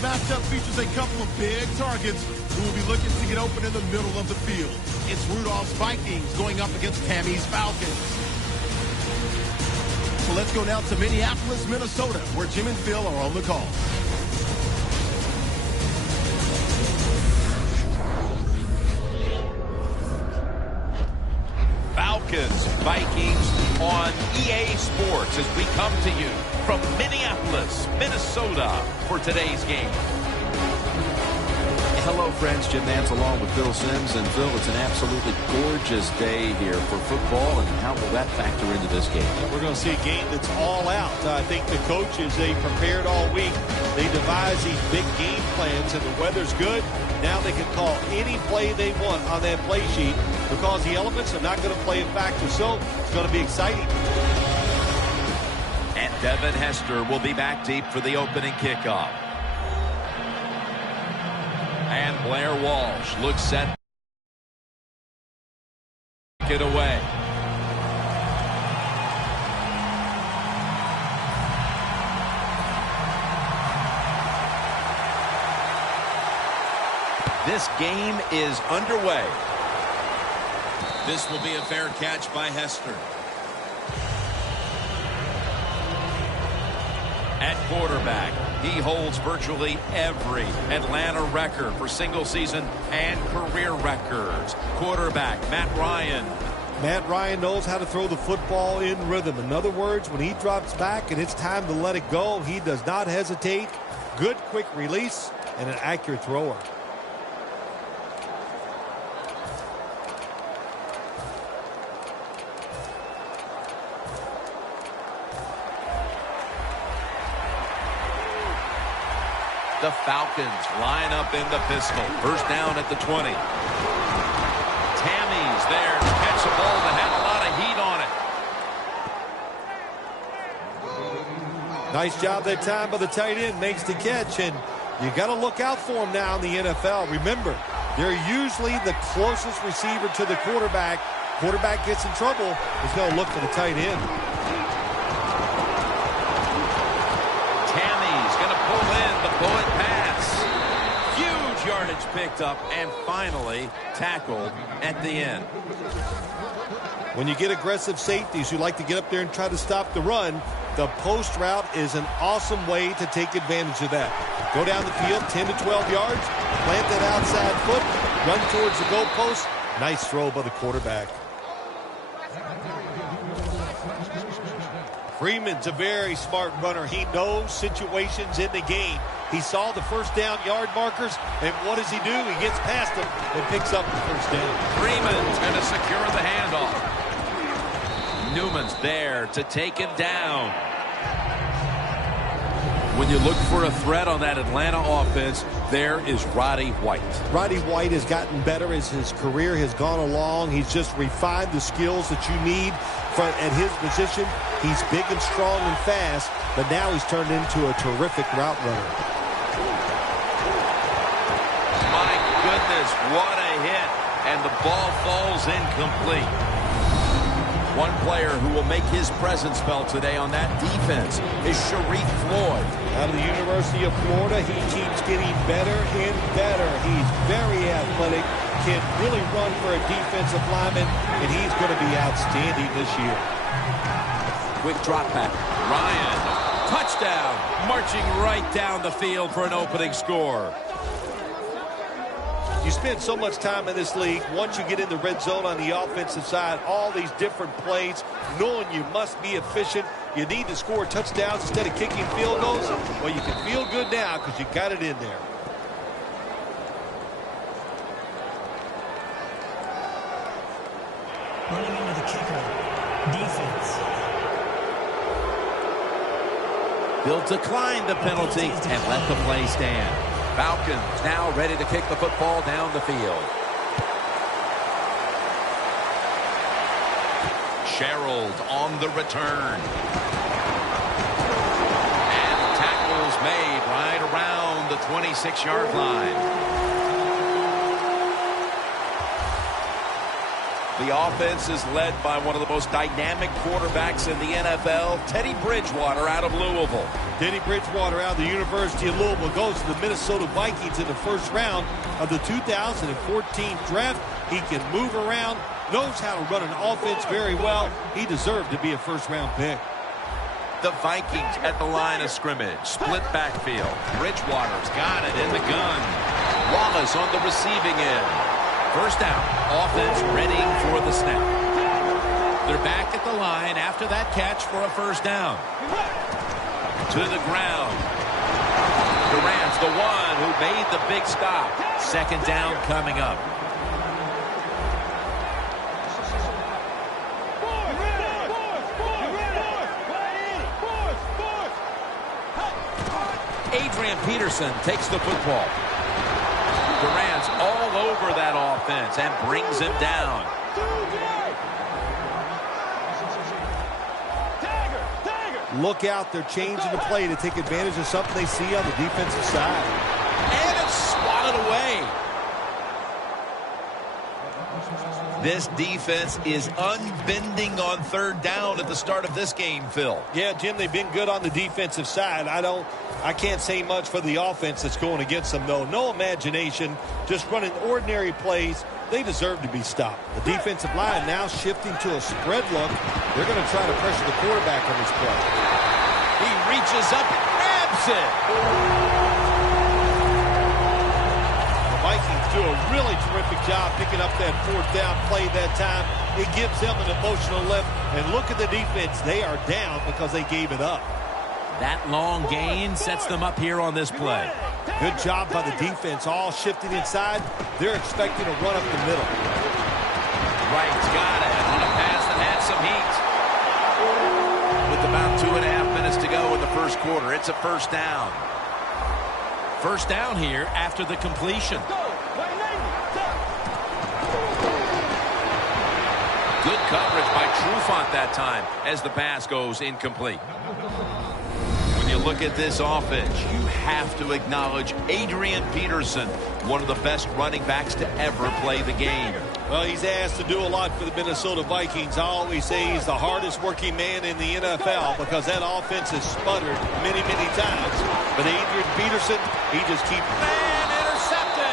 matchup features a couple of big targets who will be looking to get open in the middle of the field. It's Rudolph's Vikings going up against Tammy's Falcons. So let's go now to Minneapolis, Minnesota, where Jim and Phil are on the call. Falcons, Vikings on EA Sports as we come to you from Minneapolis, Minnesota for today's game. Hello, friends. Jim Nance along with Phil Simms. And Phil, it's an absolutely gorgeous day here for football. And how will that factor into this game? We're going to see a game that's all out. I think the coaches, they prepared all week. They devised these big game plans, and the weather's good. Now they can call any play they want on that play sheet because the elements are not going to play a factor. So it's going to be exciting. And Devin Hester will be back deep for the opening kickoff. And Blair Walsh looks set. Get away. This game is underway. This will be a fair catch by Hester. At quarterback, he holds virtually every Atlanta record for single season and career records. Quarterback, Matt Ryan. Matt Ryan knows how to throw the football in rhythm. In other words, when he drops back and it's time to let it go, he does not hesitate. Good quick release and an accurate thrower. The Falcons line up in the pistol. First down at the 20. Tammy's there to catch the ball that had a lot of heat on it. Nice job that time by the tight end. Makes the catch, and you got to look out for him now in the NFL. Remember, they're usually the closest receiver to the quarterback. Quarterback gets in trouble, he's going to look for the tight end. Tammy's going to pull in the bullet pass. Huge yardage picked up and finally tackled at the end. When you get aggressive safeties, you like to get up there and try to stop the run. The post route is an awesome way to take advantage of that. Go down the field 10 to 12 yards, plant that outside foot, run towards the goalpost. Nice throw by the quarterback. Freeman's a very smart runner. He knows situations in the game. He saw the first down yard markers, and what does he do? He gets past them and picks up the first down. Freeman's going to secure the handoff. Newman's there to take him down. When you look for a threat on that Atlanta offense, there is Roddy White. Roddy White has gotten better as his career has gone along. He's just refined the skills that you need at his position. He's big and strong and fast, but now he's turned into a terrific route runner. My goodness, what a hit. And the ball falls incomplete. One player who will make his presence felt today on that defense is Sharif Floyd. Out of the University of Florida, he keeps getting better and better. He's very athletic, can really run for a defensive lineman, and he's going to be outstanding this year. Quick drop back. Ryan, touchdown, marching right down the field for an opening score. You spend so much time in this league. Once you get in the red zone on the offensive side, all these different plays, knowing you must be efficient. You need to score touchdowns instead of kicking field goals. Well, you can feel good now because you got it in there. Running into the kicker. Defense. They'll decline the penalty and let the play stand. Falcons now ready to kick the football down the field. Sherald on the return. And tackles made right around the 26-yard line. The offense is led by one of the most dynamic quarterbacks in the NFL, Teddy Bridgewater out of Louisville. Teddy Bridgewater out of the University of Louisville goes to the Minnesota Vikings in the first round of the 2014 draft. He can move around, knows how to run an offense very well. He deserved to be a first-round pick. The Vikings at the line of scrimmage. Split backfield. Bridgewater's got it in the gun. Wallace on the receiving end. First down. Offense ready for the snap. They're back at the line after that catch for a first down. To the ground. Durant's the one who made the big stop. Second down coming up. Adrian Peterson takes the football. Durant's all over that offense and brings him down. Look out, they're changing the play to take advantage of something they see on the defensive side. And it's swatted away. This defense is unbending on third down at the start of this game, Phil. Yeah, Jim, they've been good on the defensive side. I can't say much for the offense that's going against them, though. No imagination, just running ordinary plays. They deserve to be stopped. The defensive line now shifting to a spread look. They're going to try to pressure the quarterback on this play. He reaches up and grabs it. Vikings do a really terrific job picking up that fourth down play that time. It gives them an emotional lift. And look at the defense. They are down because they gave it up. That long gain sets them up here on this play. Good job by the defense, all shifting inside. They're expecting a run up the middle. Wright's got it on a pass that had some heat. With about 2.5 minutes to go in the first quarter, it's a first down. First down here after the completion. Good coverage by Trufant that time as the pass goes incomplete. When you look at this offense, you have to acknowledge Adrian Peterson, one of the best running backs to ever play the game. Well, he's asked to do a lot for the Minnesota Vikings. I always say he's the hardest working man in the NFL because that offense has sputtered many, many times. But Adrian Peterson, he just keeps... Man, intercepted!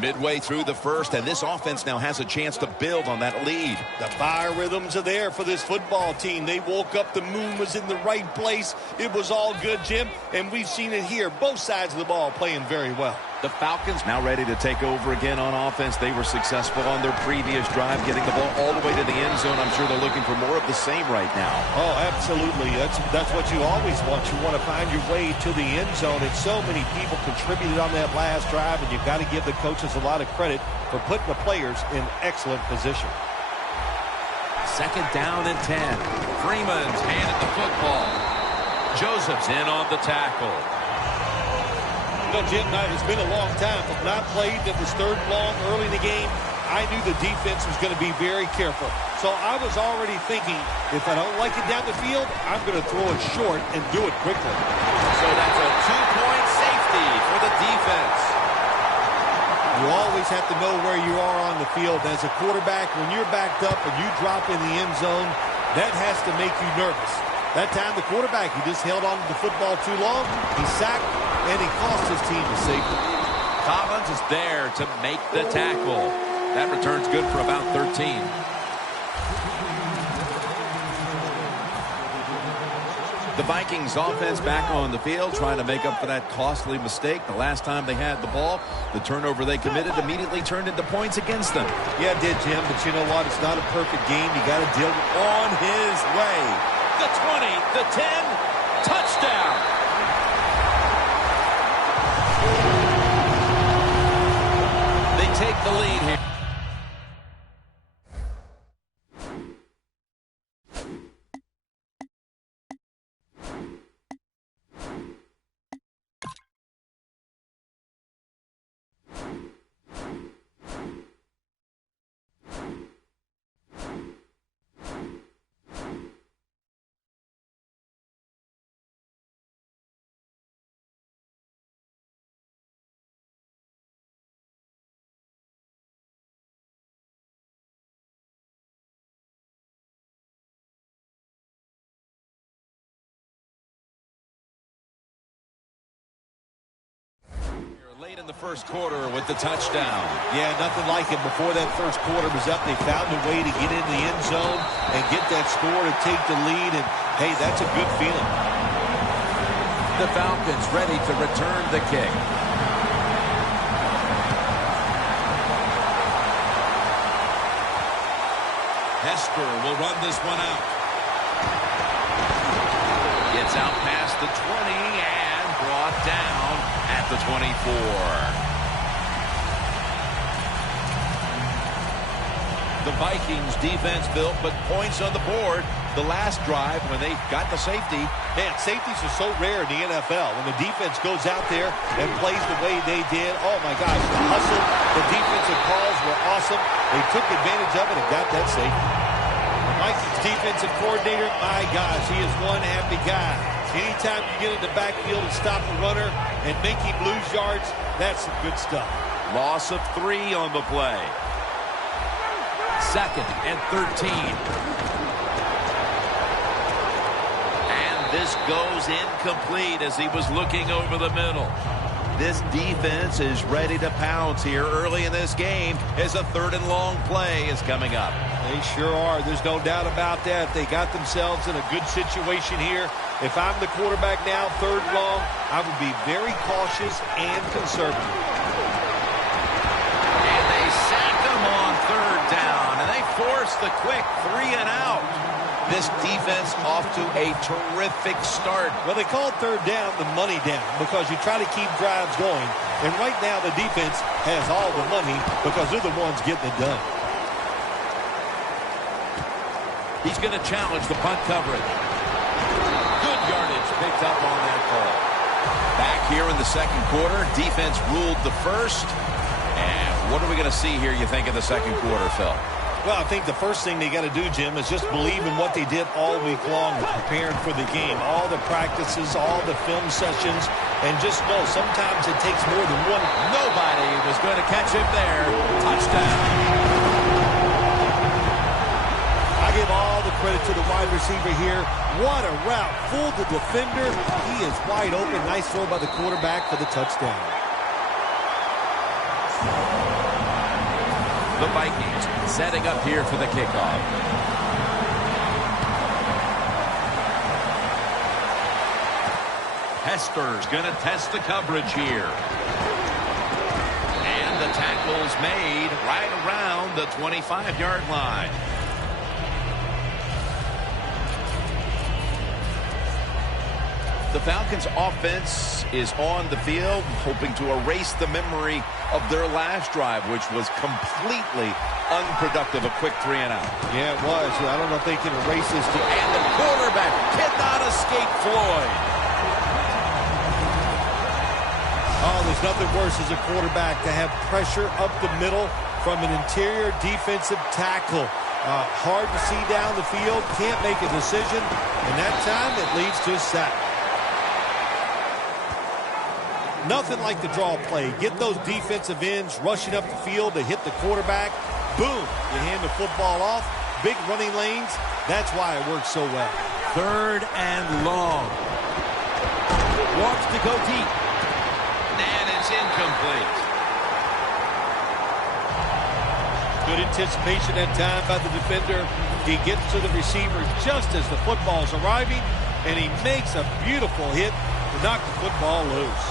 Midway through the first, and this offense now has a chance to build on that lead. The biorhythms are there for this football team. They woke up, the moon was in the right place. It was all good, Jim, and we've seen it here. Both sides of the ball playing very well. The Falcons now ready to take over again on offense. They were successful on their previous drive, getting the ball all the way to the end zone. I'm sure they're looking for more of the same right now. Oh, absolutely. That's what you always want. You want to find your way to the end zone, and so many people contributed on that last drive, and you've got to give the coaches a lot of credit for putting the players in excellent position. Second down and 10. Freeman's handed the football. Joseph's in on the tackle. Jim, it's been a long time. When I played, it was third and long early in the game. I knew the defense was going to be very careful. So I was already thinking, if I don't like it down the field, I'm going to throw it short and do it quickly. So that's a 2-point safety for the defense. You always have to know where you are on the field. As a quarterback, when you're backed up and you drop in the end zone, that has to make you nervous. That time, the quarterback, he just held on to the football too long. He sacked, and he cost his team a safety. Collins is there to make the tackle. That return's good for about 13. The Vikings offense back on the field, trying to make up for that costly mistake. The last time they had the ball, the turnover they committed immediately turned into points against them. Yeah, it did, Jim, but you know what? It's not a perfect game. You got to deal with it. On his way. The 20, the 10, touchdown. They take the lead here. in the first quarter with the touchdown. Yeah, nothing like it. Before that first quarter was up, they found a way to get into the end zone and get that score to take the lead. And, hey, that's a good feeling. The Falcons ready to return the kick. Hester will run this one out. Gets out past the 20 and brought down at the 24. The Vikings defense built, but points on the board. The last drive when they got the safety. Man, safeties are so rare in the NFL. When the defense goes out there and plays the way they did, oh my gosh, the hustle, the defensive calls were awesome. They took advantage of it and got that safety. The Vikings defensive coordinator, my gosh, he is one happy guy. Anytime you get in the backfield and stop the runner and make him lose yards, that's some good stuff. Loss of 3 on the play. 2nd and 13. And this goes incomplete as he was looking over the middle. This defense is ready to pounce here early in this game as a 3rd and long play is coming up. They sure are. There's no doubt about that. They got themselves in a good situation here. If I'm the quarterback now, 3rd and long, I would be very cautious and conservative. And they sack him on 3rd down, and they force the quick 3 and out. This defense off to a terrific start. Well, they called 3rd down the money down because you try to keep drives going. And right now the defense has all the money because they're the ones getting it done. He's going to challenge the punt coverage. Good yardage picked up on that call. Back here in the 2nd quarter, defense ruled the first. And what are we going to see here, you think, in the 2nd quarter, Phil? Well, I think the first thing they got to do, Jim, is just believe in what they did all week long, preparing for the game. All the practices, all the film sessions, and just know sometimes it takes more than one. Nobody was going to catch him there. Touchdown. I give all the credit to the wide receiver here. What a route. Fooled the defender. He is wide open. Nice throw by the quarterback for the touchdown. The Vikings setting up here for the kickoff. Hester's going to test the coverage here. And the tackle's made right around the 25-yard line. The Falcons offense is on the field, hoping to erase the memory of their last drive, which was completely unproductive, a quick 3 and out. Yeah, it was. I don't know if they can erase this. And the quarterback cannot escape Floyd. Oh, there's nothing worse as a quarterback to have pressure up the middle from an interior defensive tackle. Hard to see down the field, can't make a decision, and that time it leads to a sack. Nothing like the draw play. Get those defensive ends rushing up the field to hit the quarterback. Boom, you hand the football off. Big running lanes. That's why it works so well. 3rd and long. Wants to go deep. And it's incomplete. Good anticipation that time by the defender. He gets to the receiver just as the football's arriving, and he makes a beautiful hit to knock the football loose.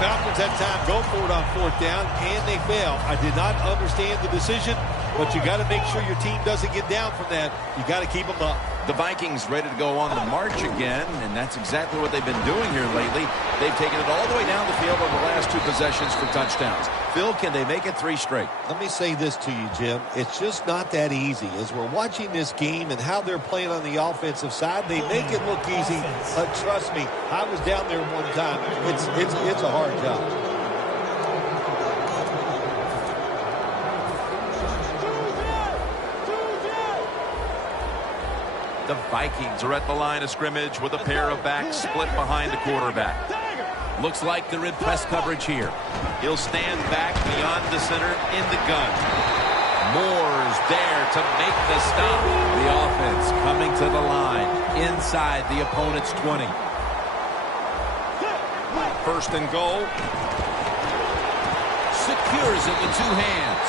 Falcons that time go for it on 4th down, and they fail. I did not understand the decision, but you got to make sure your team doesn't get down from that. You got to keep them up. The Vikings ready to go on the march again, and that's exactly what they've been doing here lately. They've taken it all the way down the field on the last 2 possessions for touchdowns. Phil, can they make it 3 straight? Let me say this to you, Jim. It's just not that easy. As we're watching this game and how they're playing on the offensive side, they make it look easy. Trust me, I was down there one time. It's a hard job. The Vikings are at the line of scrimmage with a pair of backs split behind the quarterback. Looks like they're in press coverage here. He'll stand back beyond the center in the gun. Moore Rogers there to make the stop. The offense coming to the line inside the opponent's 20. First and goal. Secures it with two hands.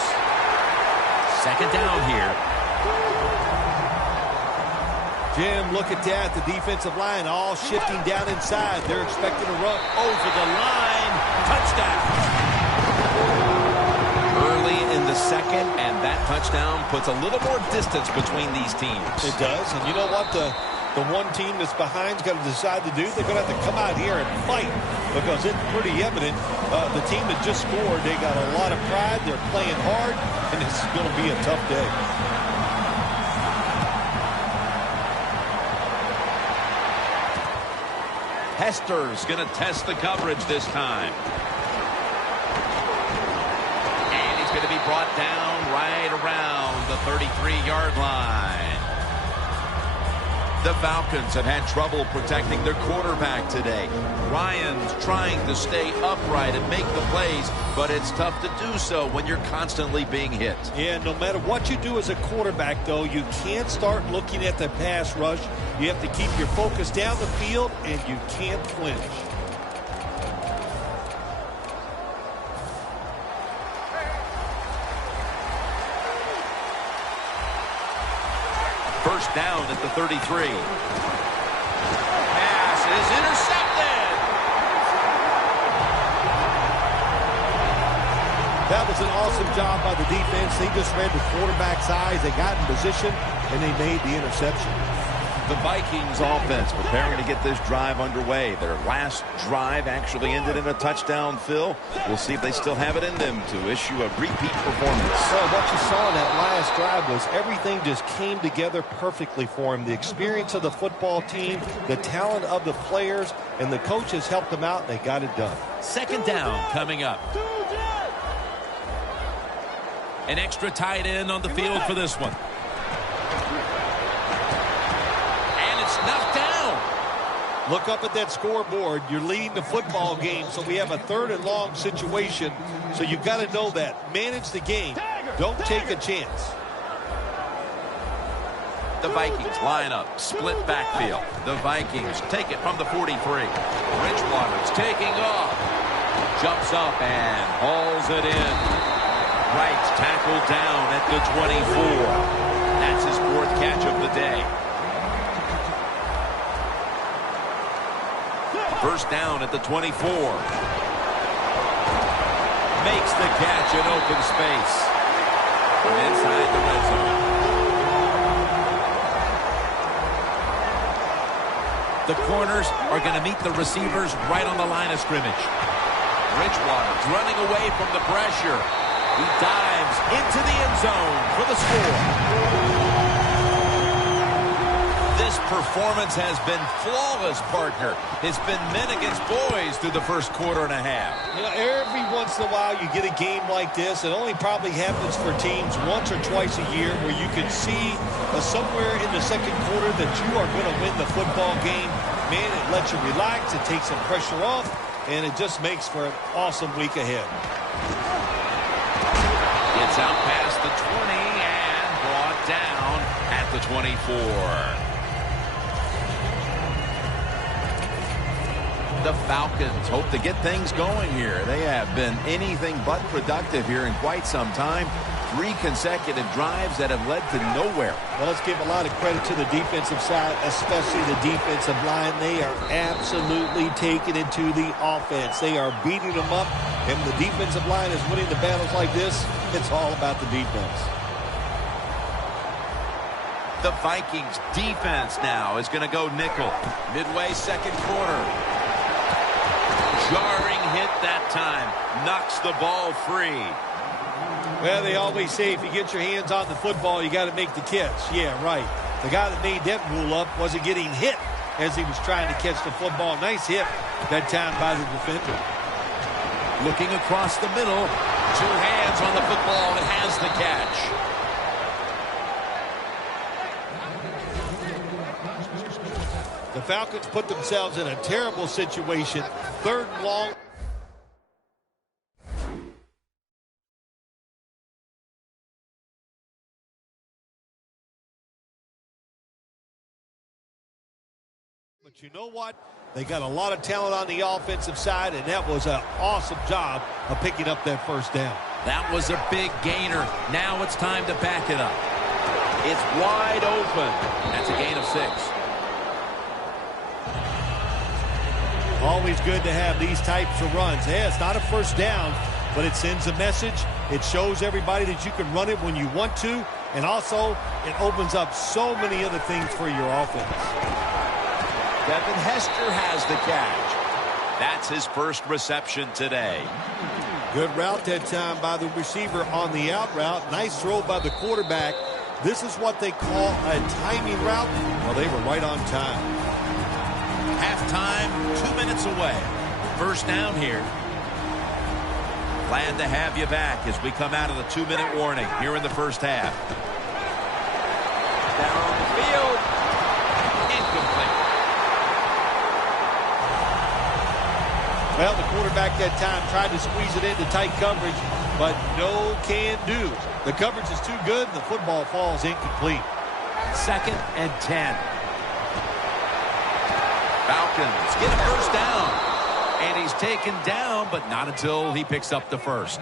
Second down here. Jim, look at that. The defensive line all shifting down inside. They're expecting to run Over the line. Touchdown. Early in the second, and that touchdown puts a little more distance between these teams. It does. And you know what? The one team that's behind's got to decide to do, they're going to have to come out here and fight, because it's pretty evident the team that just scored, they got a lot of pride. They're playing hard, and it's going to be a tough day. Hester's going to test the coverage this time. And he's going to be brought down right around the 33-yard line. The Falcons have had trouble protecting their quarterback today. Ryan's trying to stay upright and make the plays, but it's tough to do so when you're constantly being hit. Yeah, no matter what you do as a quarterback, though, you can't start looking at the pass rush. You have to keep your focus down the field, and you can't flinch. First down at the 33. Pass is intercepted. That was an awesome job by the defense. They just read the quarterback's eyes. They got in position, and they made the interception. The Vikings offense preparing to get this drive underway. Their last drive actually ended in a touchdown, Phil. We'll see if they still have it in them to issue a repeat performance. Well, what you saw in that last drive was everything just came together perfectly for him. The experience of the football team, the talent of the players, and the coaches helped them out, and they got it done. Second down coming up. An extra tight end on the field for this one. Knocked down. Look up at that scoreboard. You're leading the football game, so we have a third and long situation. So you've got to know that. Manage the game. Don't take a chance. The Vikings line up, split backfield. The Vikings take it from the 43. Bridgewater's taking off. Jumps up and hauls it in. Wright tackled down at the 24. That's his fourth catch of the day. First down at the 24. Makes the catch in open space. From inside the red zone. The corners are going to meet the receivers right on the line of scrimmage. Bridgewater's running away from the pressure. He dives into the end zone for the score. This performance has been flawless, partner. It's been men against boys through the first quarter and a half. You know, every once in a while you get a game like this. It only probably happens for teams once or twice a year where you can see somewhere in the second quarter that you are going to win the football game. Man, it lets you relax. It takes some pressure off, and it just makes for an awesome week ahead. It's out past the 20 and brought down at the 24. The Falcons hope to get things going here. They have been anything but productive here in quite some time. 3 consecutive drives that have led to nowhere. Well, let's give a lot of credit to the defensive side, especially the defensive line. They are absolutely taking it to the offense. They are beating them up, and the defensive line is winning the battles like this. It's all about the defense. The Vikings defense now is going to go nickel. Midway second quarter. Jarring hit that time. Knocks the ball free. Well, they always say if you get your hands on the football, you got to make the catch. Yeah, right. The guy that made that rule up wasn't getting hit as he was trying to catch the football. Nice hit that time by the defender. Looking across the middle. 2 hands on the football and has the catch. The Falcons put themselves in a terrible situation. Third and long. But you know what? They got a lot of talent on the offensive side, and that was an awesome job of picking up that first down. That was a big gainer. Now it's time to back it up. It's wide open. That's a gain of 6. Always good to have these types of runs. Yeah, it's not a first down, but it sends a message. It shows everybody that you can run it when you want to, and also it opens up so many other things for your offense. Devin Hester has the catch. That's his first reception today. Good route that time by the receiver on the out route. Nice throw by the quarterback. This is what they call a timing route. Well, they were right on time. Halftime, 2 minutes away. First down here. Glad to have you back as we come out of the 2-minute warning here in the first half. Down the field. Incomplete. Well, the quarterback that time tried to squeeze it into tight coverage, but no can do. The coverage is too good, and the football falls incomplete. 2nd and 10. Falcons get a first down. And he's taken down, but not until he picks up the first.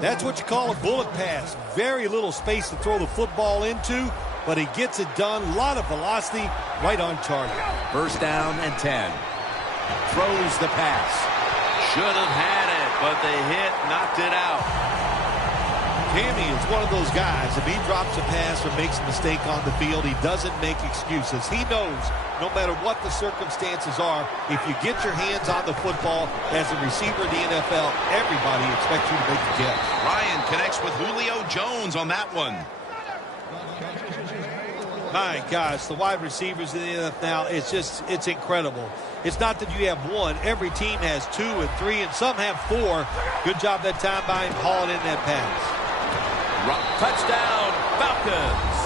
That's what you call a bullet pass. Very little space to throw the football into, but he gets it done. A lot of velocity, right on target. First down and 10. Throws the pass. Should have had it, but the hit knocked it out. Cammy is one of those guys. If he drops a pass or makes a mistake on the field, he doesn't make excuses. He knows no matter what the circumstances are, if you get your hands on the football as a receiver in the NFL, everybody expects you to make the catch. Ryan connects with Julio Jones on that one. My gosh, the wide receivers in the NFL now, it's incredible. It's not that you have one. Every team has 2 and 3, and some have 4. Good job that time by him hauling in that pass. Touchdown, Falcons.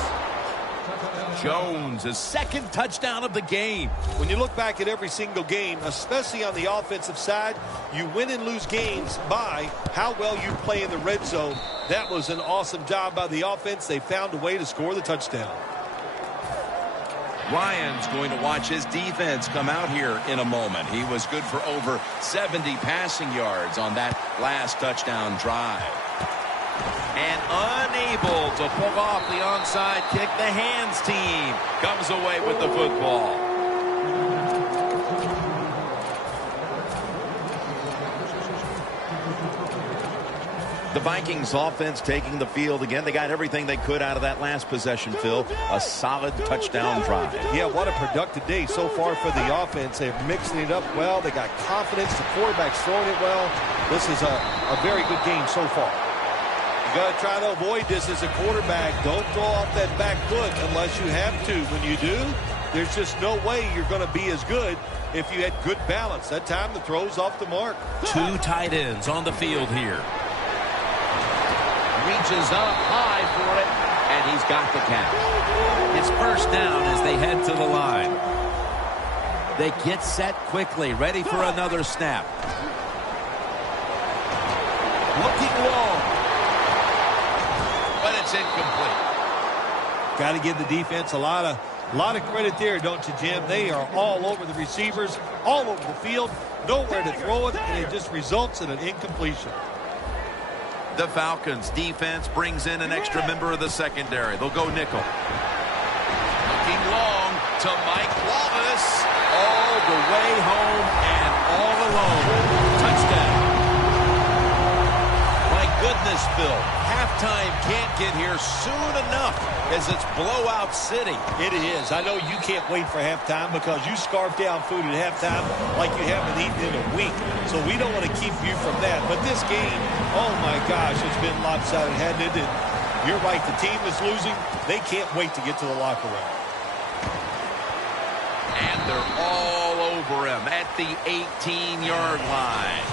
Jones, his second touchdown of the game. When you look back at every single game, especially on the offensive side, you win and lose games by how well you play in the red zone. That was an awesome job by the offense. They found a way to score the touchdown. Ryan's going to watch his defense come out here in a moment. He was good for over 70 passing yards on that last touchdown drive. And unable to pull off the onside kick, the hands team comes away with the football. The Vikings offense taking the field again. They got everything they could out of that last possession, Phil. A solid touchdown drive. Yeah, what a productive day so far for the offense. They're mixing it up well. They got confidence. The quarterback's throwing it well. This is a very good game so far. You got to try to avoid this as a quarterback. Don't throw off that back foot unless you have to. When you do, there's just no way you're going to be as good if you had good balance. That time the throw's off the mark. 2 tight ends on the field here. Reaches up high for it, and he's got the catch. It's first down as they head to the line. They get set quickly, ready for another snap. Looking long, but it's incomplete. Got to give the defense a lot of credit there, don't you, Jim? They are all over the receivers, all over the field, nowhere to throw it, and it just results in an incompletion. The Falcons defense brings in an extra member of the secondary. They'll go nickel. Looking long to Mike Wallace. All the way home and all alone. Touchdown. My goodness, Phil. Halftime can't get here soon enough as it's blowout city. It is. I know you can't wait for halftime because you scarf down food at halftime like you haven't eaten in a week. So we don't want to keep you from that. But this game, oh my gosh, it's been lopsided, hasn't it? And you're right, the team is losing. They can't wait to get to the locker room. And they're all over him at the 18-yard line.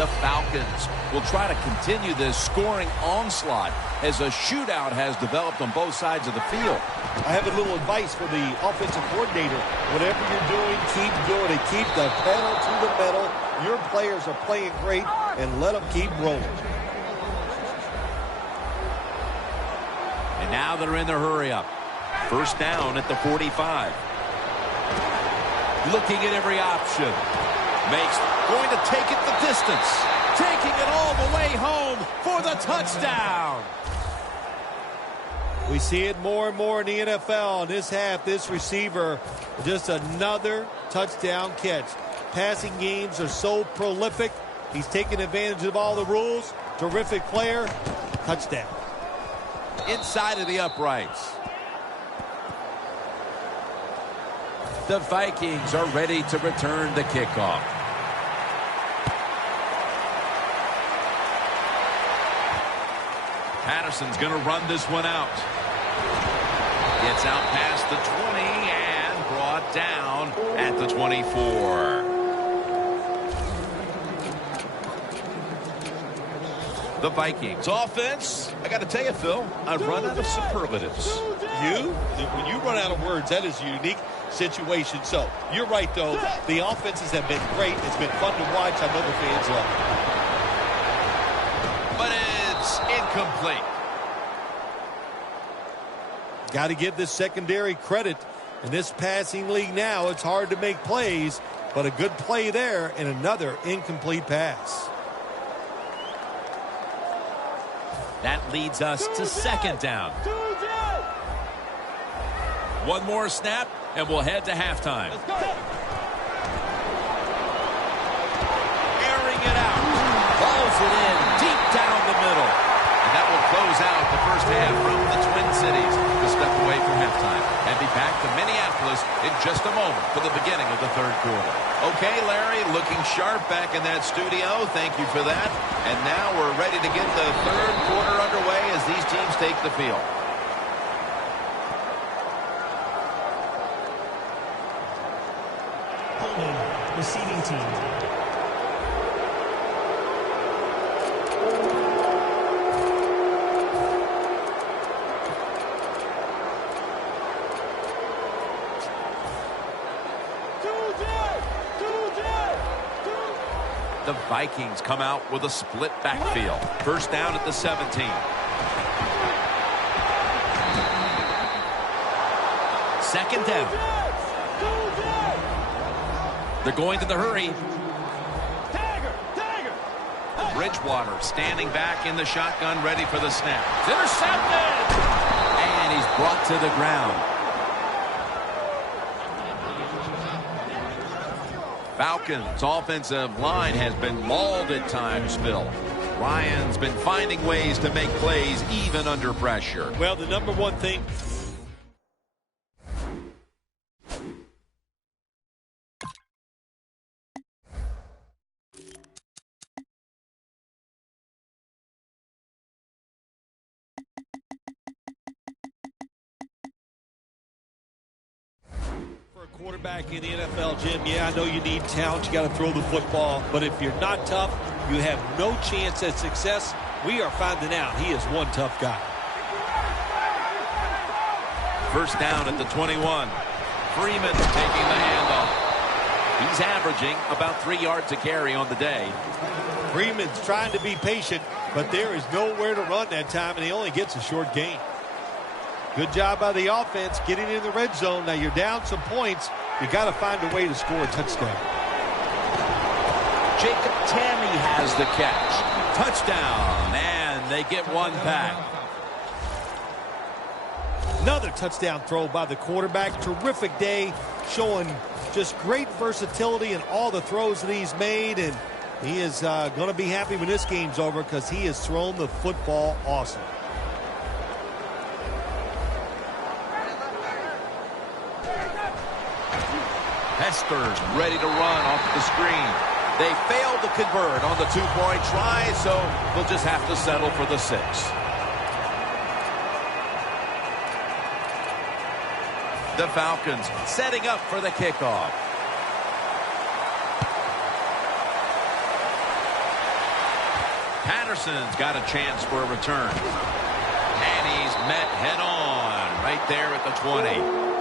The Falcons will try to continue this scoring onslaught as a shootout has developed on both sides of the field. I have a little advice for the offensive coordinator. Whatever you're doing, keep doing it. Keep the pedal to the metal. Your players are playing great, and let them keep rolling. And Now they're in the hurry-up. First down at the 45. Looking at every option. Going to take it the distance. Taking it all the way home for the touchdown. We see it more and more in the NFL. In this half, this receiver, just another touchdown catch. Passing games are so prolific. He's taking advantage of all the rules. Terrific player. Touchdown. Inside of the uprights. The Vikings are ready to return the kickoff. Patterson's going to run this one out. Gets out past the 20 and brought down at the 24. The Vikings offense, I got to tell you, Phil, I've run out of superlatives. You? When you run out of words, that is a unique situation. So, you're right, though. The offenses have been great. It's been fun to watch. I know the fans love it. But it's incomplete. Got to give this secondary credit. In this passing league now, it's hard to make plays, but a good play there and another incomplete pass. That leads us to second down. One more snap, and we'll head to halftime. Airing it out. Balls it in deep down the middle. And that will close out the first half from the Twin Cities. To step away from halftime and be back to Minneapolis in just a moment for the beginning of the third quarter. Okay, Larry, looking sharp back in that studio. Thank you for that. And now we're ready to get the third quarter underway as these teams take the field. Holding, receiving team. The Vikings come out with a split backfield. First down at the 17. Second down. They're going to the hurry. Bridgewater standing back in the shotgun, ready for the snap. It's intercepted! And he's brought to the ground. Falcons' offensive line has been mauled at times, Phil. Ryan's been finding ways to make plays even under pressure. Well, the number one thing... Quarterback in the NFL, Jim, yeah, I know you need talent. You got to throw the football. But if you're not tough, you have no chance at success. We are finding out he is one tough guy. First down at the 21. Freeman taking the handoff. He's averaging about 3 yards a carry on the day. Freeman's trying to be patient, but there is nowhere to run that time, and he only gets a short gain. Good job by the offense getting in the red zone. Now you're down some points. You got to find a way to score a touchdown. Jacob Tamme has the catch. Touchdown, and they get one back. Another touchdown throw by the quarterback. Terrific day, showing just great versatility in all the throws that he's made, and he is going to be happy when this game's over because he has thrown the football awesome. Hester's ready to run off the screen. They failed to convert on the two-point try, so they'll just have to settle for the 6. The Falcons setting up for the kickoff. Patterson's got a chance for a return. And he's met head-on right there at the 20.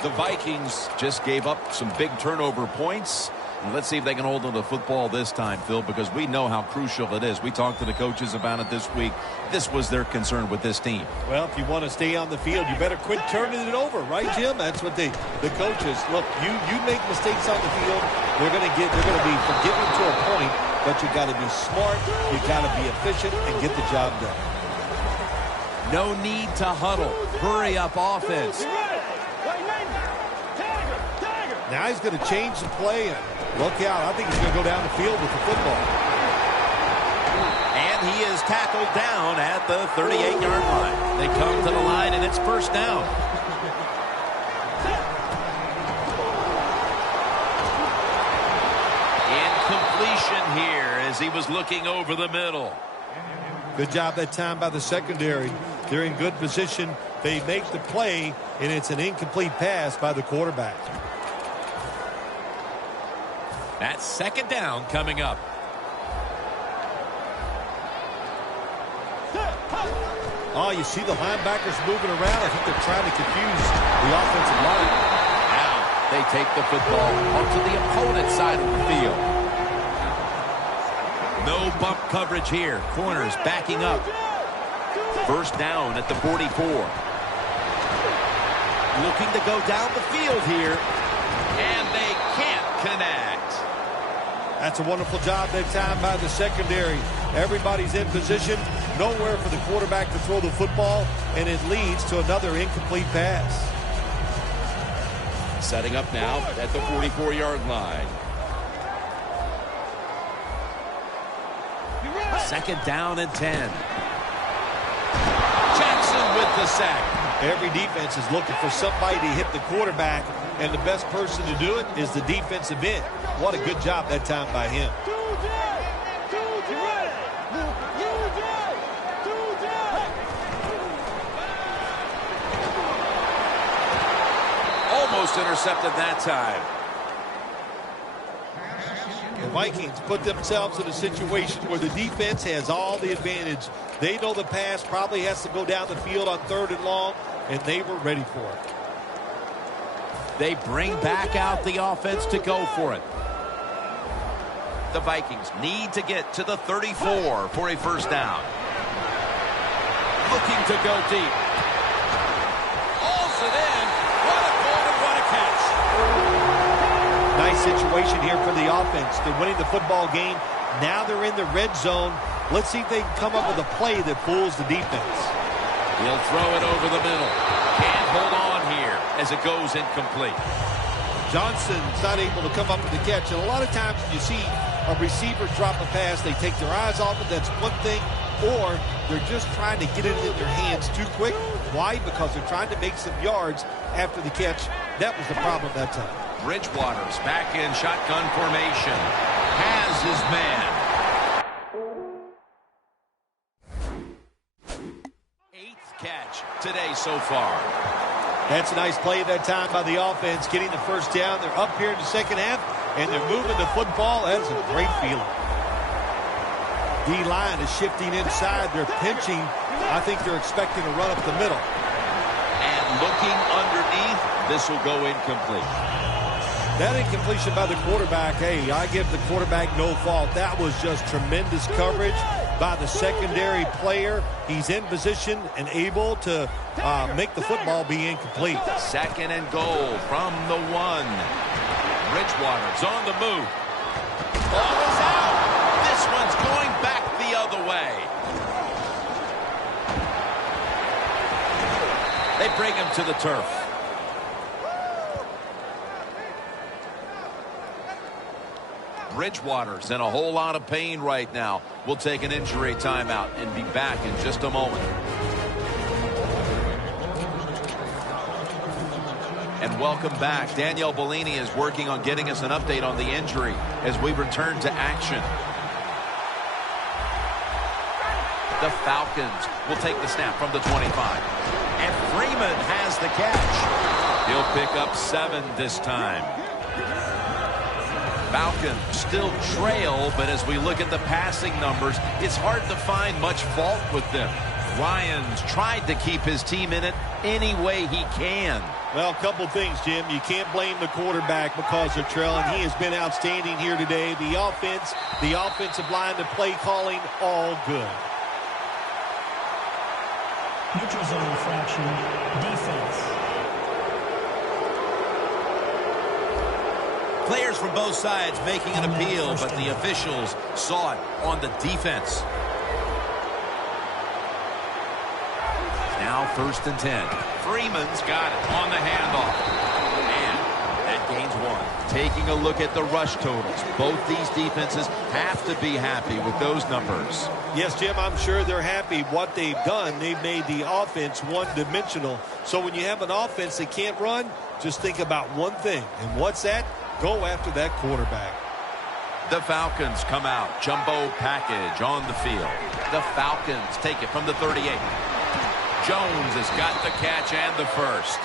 The Vikings just gave up some big turnover points. Let's see if they can hold on to the football this time, Phil, because we know how crucial it is. We talked to the coaches about it this week. This was their concern with this team. Well, if you want to stay on the field, you better quit turning it over, right, Jim? That's what the coaches look. You make mistakes on the field, they're going to be forgiven to a point, but you got to be smart, you got to be efficient, and get the job done. No need to huddle. Hurry up offense. Now he's going to change the play, and look out. I think he's going to go down the field with the football. And he is tackled down at the 38-yard line. They come to the line, and it's first down. Incompletion here as he was looking over the middle. Good job that time by the secondary. They're in good position. They make the play, and it's an incomplete pass by the quarterback. That's second down coming up. Oh, you see the linebackers moving around. I think they're trying to confuse the offensive line. Now they take the football onto the opponent's side of the field. No bump coverage here. Corners backing up. First down at the 44. Looking to go down the field here. And they can't connect. That's a wonderful job that time by the secondary. Everybody's in position. Nowhere for the quarterback to throw the football, and it leads to another incomplete pass. Setting up now at the 44-yard line. Second down and 10. Jackson with the sack. Every defense is looking for somebody to hit the quarterback, and the best person to do it is the defensive end. What a good job that time by him. Almost intercepted that time. The Vikings put themselves in a situation where the defense has all the advantage. They know the pass probably has to go down the field on 3rd and long, and they were ready for it. They bring back out the offense to go for it. The Vikings need to get to the 34 for a first down. Looking to go deep. Hauls it in. What a goal and what a catch. Nice situation here for the offense. They're winning the football game. Now they're in the red zone. Let's see if they can come up with a play that fools the defense. He'll throw it over the middle. Can't hold on here as it goes incomplete. Johnson's not able to come up with the catch. And a lot of times when you see a receiver drop a pass, they take their eyes off it. That's one thing. Or they're just trying to get it in their hands too quick. Why? Because they're trying to make some yards after the catch. That was the problem that time. Bridgewater's back in shotgun formation. Has his man. 8th catch today so far. That's a nice play that time by the offense, getting the first down. They're up here in the second half, and they're moving the football. That's a great feeling. D-line is shifting inside. They're pinching. I think they're expecting to run up the middle. And looking underneath, this will go incomplete. That incompletion by the quarterback, hey, I give the quarterback no fault. That was just tremendous coverage by the secondary player. He's in position and able to make the football be incomplete. Second and goal from the 1. Bridgewater's on the move. Ball is out. This one's going back the other way. They bring him to the turf. Bridgewater's in a whole lot of pain right now. We'll take an injury timeout and be back in just a moment. And welcome back. Danielle Bellini is working on getting us an update on the injury as we return to action. The Falcons will take the snap from the 25. And Freeman has the catch. He'll pick up 7 this time. Falcons still trail, but as we look at the passing numbers, it's hard to find much fault with them. Ryans tried to keep his team in it any way he can. Well, a couple things, Jim. You can't blame the quarterback because they're trailing. He has been outstanding here today. The offense, the offensive line, the play calling, all good. Neutral zone infraction, defense. Players from both sides making an appeal, but the officials saw it on the defense. Now 1st and 10. Freeman's got it on the handoff. And that gains 1. Taking a look at the rush totals. Both these defenses have to be happy with those numbers. Yes, Jim, I'm sure they're happy what they've done. They've made the offense one-dimensional. So when you have an offense that can't run, just think about one thing. And what's that? Go after that quarterback. The Falcons come out. Jumbo package on the field. The Falcons take it from the 38. Jones has got the catch and the first.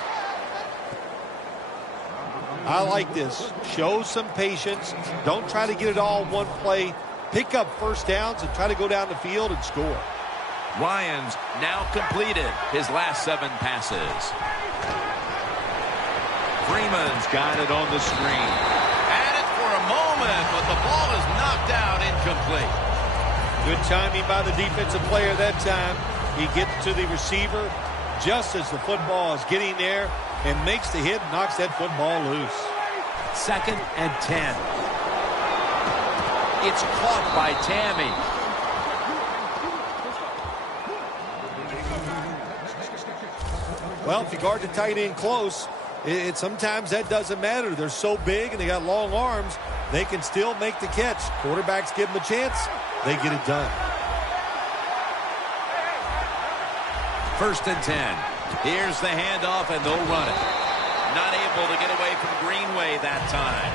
I like this. Show some patience. Don't try to get it all in one play. Pick up first downs and try to go down the field and score. Ryans now completed his last 7 passes. Freeman's got it on the screen. Had it for a moment, but the ball is knocked out incomplete. Good timing by the defensive player that time. He gets to the receiver just as the football is getting there and makes the hit, knocks that football loose. 2nd and 10. It's caught by Tammy. Well, if you guard the tight end close, sometimes that doesn't matter. They're so big and they got long arms, they can still make the catch. Quarterbacks give them a chance, they get it done. 1st and 10. Here's the handoff, and they'll run it. Not able to get away from Greenway that time.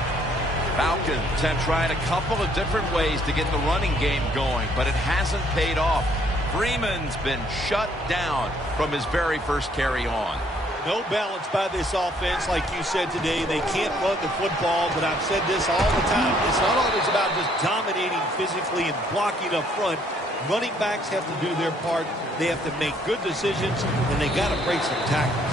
Falcons have tried a couple of different ways to get the running game going, but it hasn't paid off. Freeman's been shut down from his very first carry on. No balance by this offense, like you said today. They can't run the football, but I've said this all the time. It's not always about just dominating physically and blocking up front. Running backs have to do their part. They have to make good decisions, and they got to break some tackles.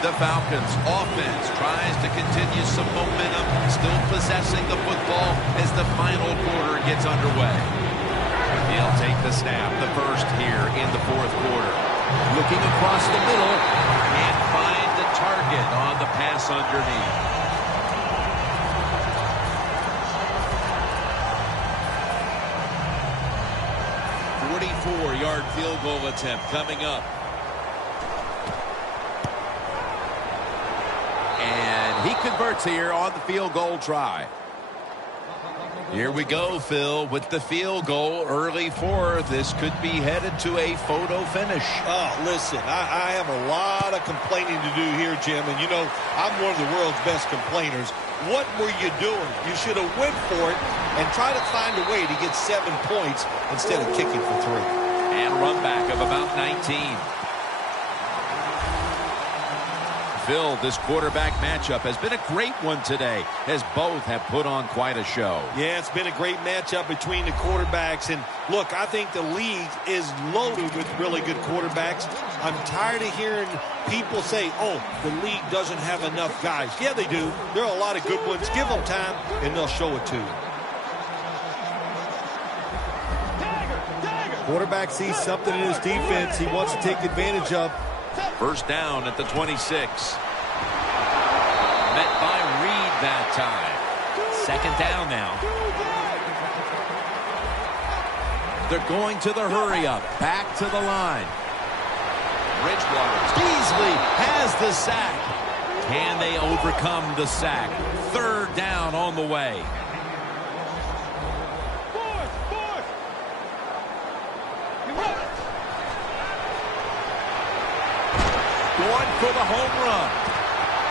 The Falcons offense tries to continue some momentum, still possessing the football as the final quarter gets underway. He'll take the snap, the first here in the 4th quarter. Looking across the middle and find the target on the pass underneath. Yard field goal attempt coming up. And he converts here on the field goal try. Here we go, Phil, with the field goal early for this could be headed to a photo finish. Oh, listen, I have a lot of complaining to do here, Jim, and you know, I'm one of the world's best complainers. What were you doing? You should have went for it and tried to find a way to get 7 points instead of kicking for 3. And run back of about 19. Phil, this quarterback matchup has been a great one today, as both have put on quite a show. Yeah, it's been a great matchup between the quarterbacks. And look, I think the league is loaded with really good quarterbacks. I'm tired of hearing people say, oh, the league doesn't have enough guys. Yeah, they do. There are a lot of good ones. Give them time, and they'll show it to you. Quarterback sees something in his defense he wants to take advantage of. 1st down at the 26. Met by Reed that time. 2nd down now. They're going to the hurry up. Back to the line. Bridgewater. Beasley has the sack. Can they overcome the sack? 3rd down on the way. Going for the home run.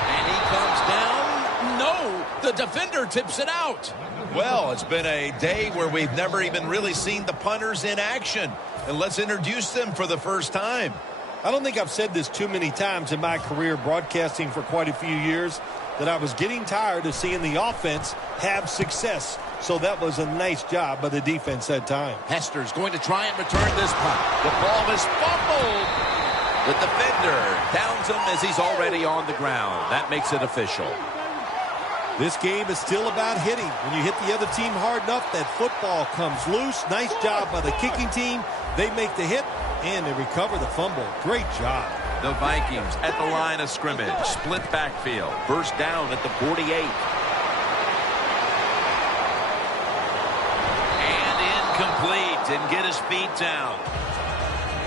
And he comes down. No, the defender tips it out. Well, it's been a day where we've never even really seen the punters in action. And let's introduce them for the first time. I don't think I've said this too many times in my career broadcasting for quite a few years, that I was getting tired of seeing the offense have success. So that was a nice job by the defense that time. Hester's going to try and return this punt. The ball is fumbled. The defender downs him as he's already on the ground. That makes it official. This game is still about hitting. When you hit the other team hard enough, that football comes loose. Nice job by the kicking team. They make the hit, and they recover the fumble. Great job. The Vikings at the line of scrimmage. Split backfield. First down at the 48. And incomplete. Didn't get his feet down.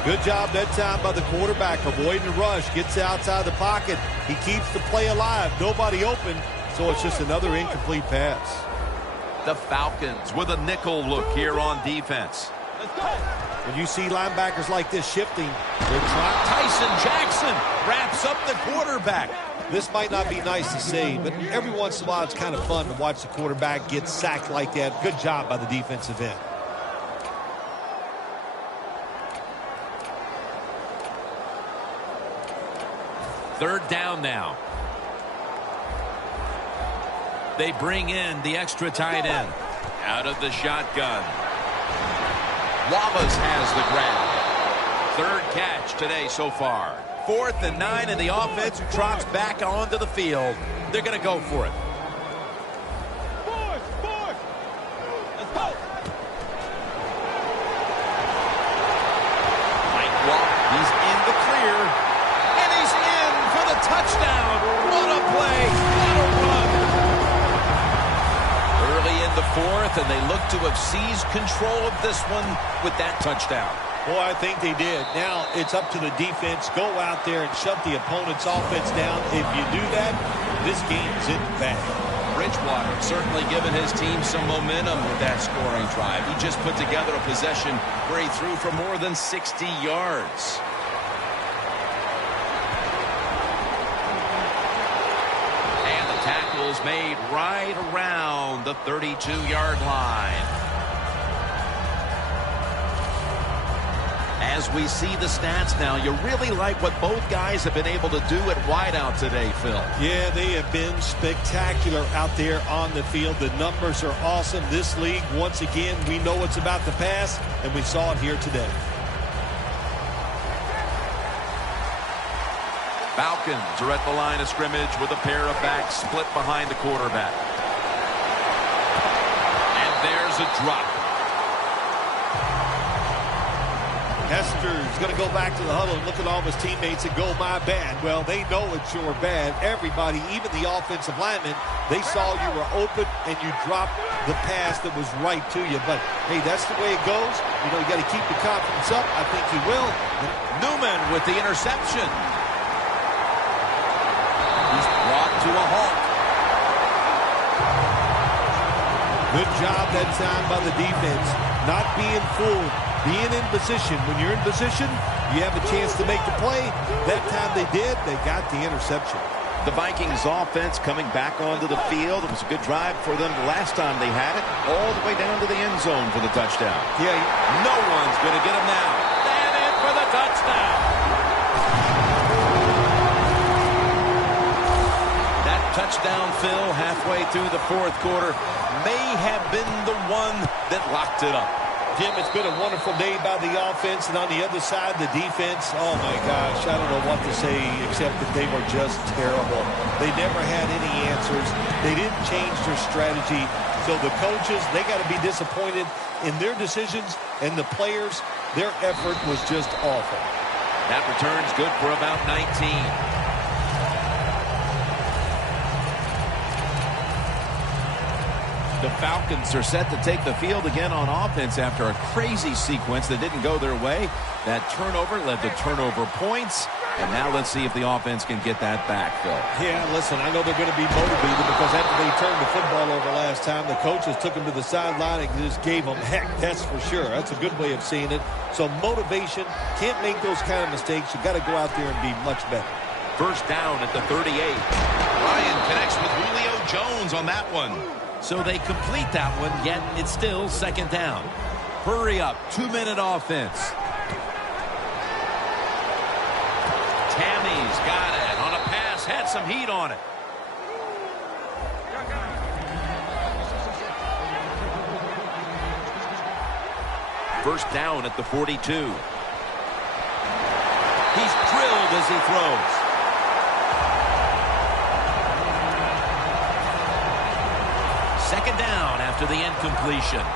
Good job that time by the quarterback. Avoiding the rush. Gets outside the pocket. He keeps the play alive. Nobody open. So it's just another incomplete pass. The Falcons with a nickel look here on defense. When you see linebackers like this shifting, they're trying. Tyson Jackson wraps up the quarterback. This might not be nice to say, but every once in a while it's kind of fun to watch the quarterback get sacked like that. Good job by the defensive end. Third down now. They bring in the extra tight end. Out of the shotgun. Wallace has the grab. Third catch today so far. 4th and 9, and the offense trots back onto the field. They're going to go for it. Let's go. Mike Walk, he's in the clear. And he's in for the touchdown. What a play. What a run. Early in the 4th, and they look to have seized control of this one with that touchdown. Boy, I think they did. Now it's up to the defense. Go out there and shut the opponent's offense down. If you do that, this game is in the bag. Bridgewater certainly given his team some momentum with that scoring drive. He just put together a possession where he threw for more than 60 yards. And the tackle is made right around the 32-yard line. As we see the stats now, you really like what both guys have been able to do at wideout today, Phil. Yeah, they have been spectacular out there on the field. The numbers are awesome. This league, once again, we know it's about the pass, and we saw it here today. Falcons are at the line of scrimmage with a pair of backs split behind the quarterback. And there's a drop. Hester's going to go back to the huddle and look at all of his teammates and go, my bad. Well, they know it's your bad. Everybody, even the offensive linemen, they saw you were open and you dropped the pass that was right to you. But, hey, that's the way it goes. You know, you got to keep the confidence up. I think he will. Newman with the interception. He's brought to a halt. Good job that time by the defense. Not being fooled. Being in position. When you're in position, you have a chance to make the play. That time they did. They got the interception. The Vikings offense coming back onto the field. It was a good drive for them the last time they had it. All the way down to the end zone for the touchdown. Yeah. No one's going to get him now. And in for the touchdown. That touchdown, Phil, halfway through the 4th quarter may have been the one that locked it up. Jim, it's been a wonderful day by the offense, and on the other side, the defense, oh my gosh, I don't know what to say except that they were just terrible. They never had any answers. They didn't change their strategy. So the coaches, they got to be disappointed in their decisions, and the players, their effort was just awful. That return's good for about 19. The Falcons are set to take the field again on offense after a crazy sequence that didn't go their way. That turnover led to turnover points. And now let's see if the offense can get that back, Phil. Yeah, listen, I know they're going to be motivated because after they turned the football over last time, the coaches took them to the sideline and just gave them heck. That's for sure. That's a good way of seeing it. So motivation, can't make those kind of mistakes. You got to go out there and be much better. First down at the 38. Ryan connects with Julio Jones on that one. So they complete that one, yet it's still 2nd down. Hurry up, 2-minute offense. Tammy's got it on a pass, had some heat on it. First down at the 42. He's drilled as he throws. Second down after the incompletion.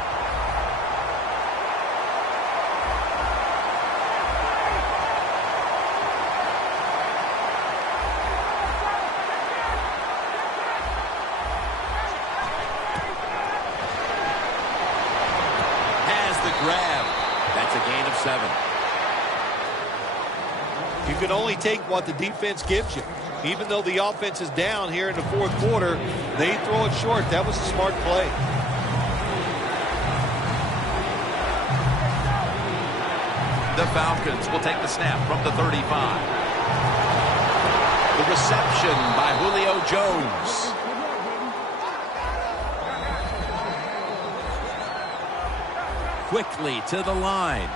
Grab. That's a gain of 7. You can only take what the defense gives you. Even though the offense is down here in the fourth quarter, they throw it short. That was a smart play. The Falcons will take the snap from the 35. The reception by Julio Jones. Quickly to the line.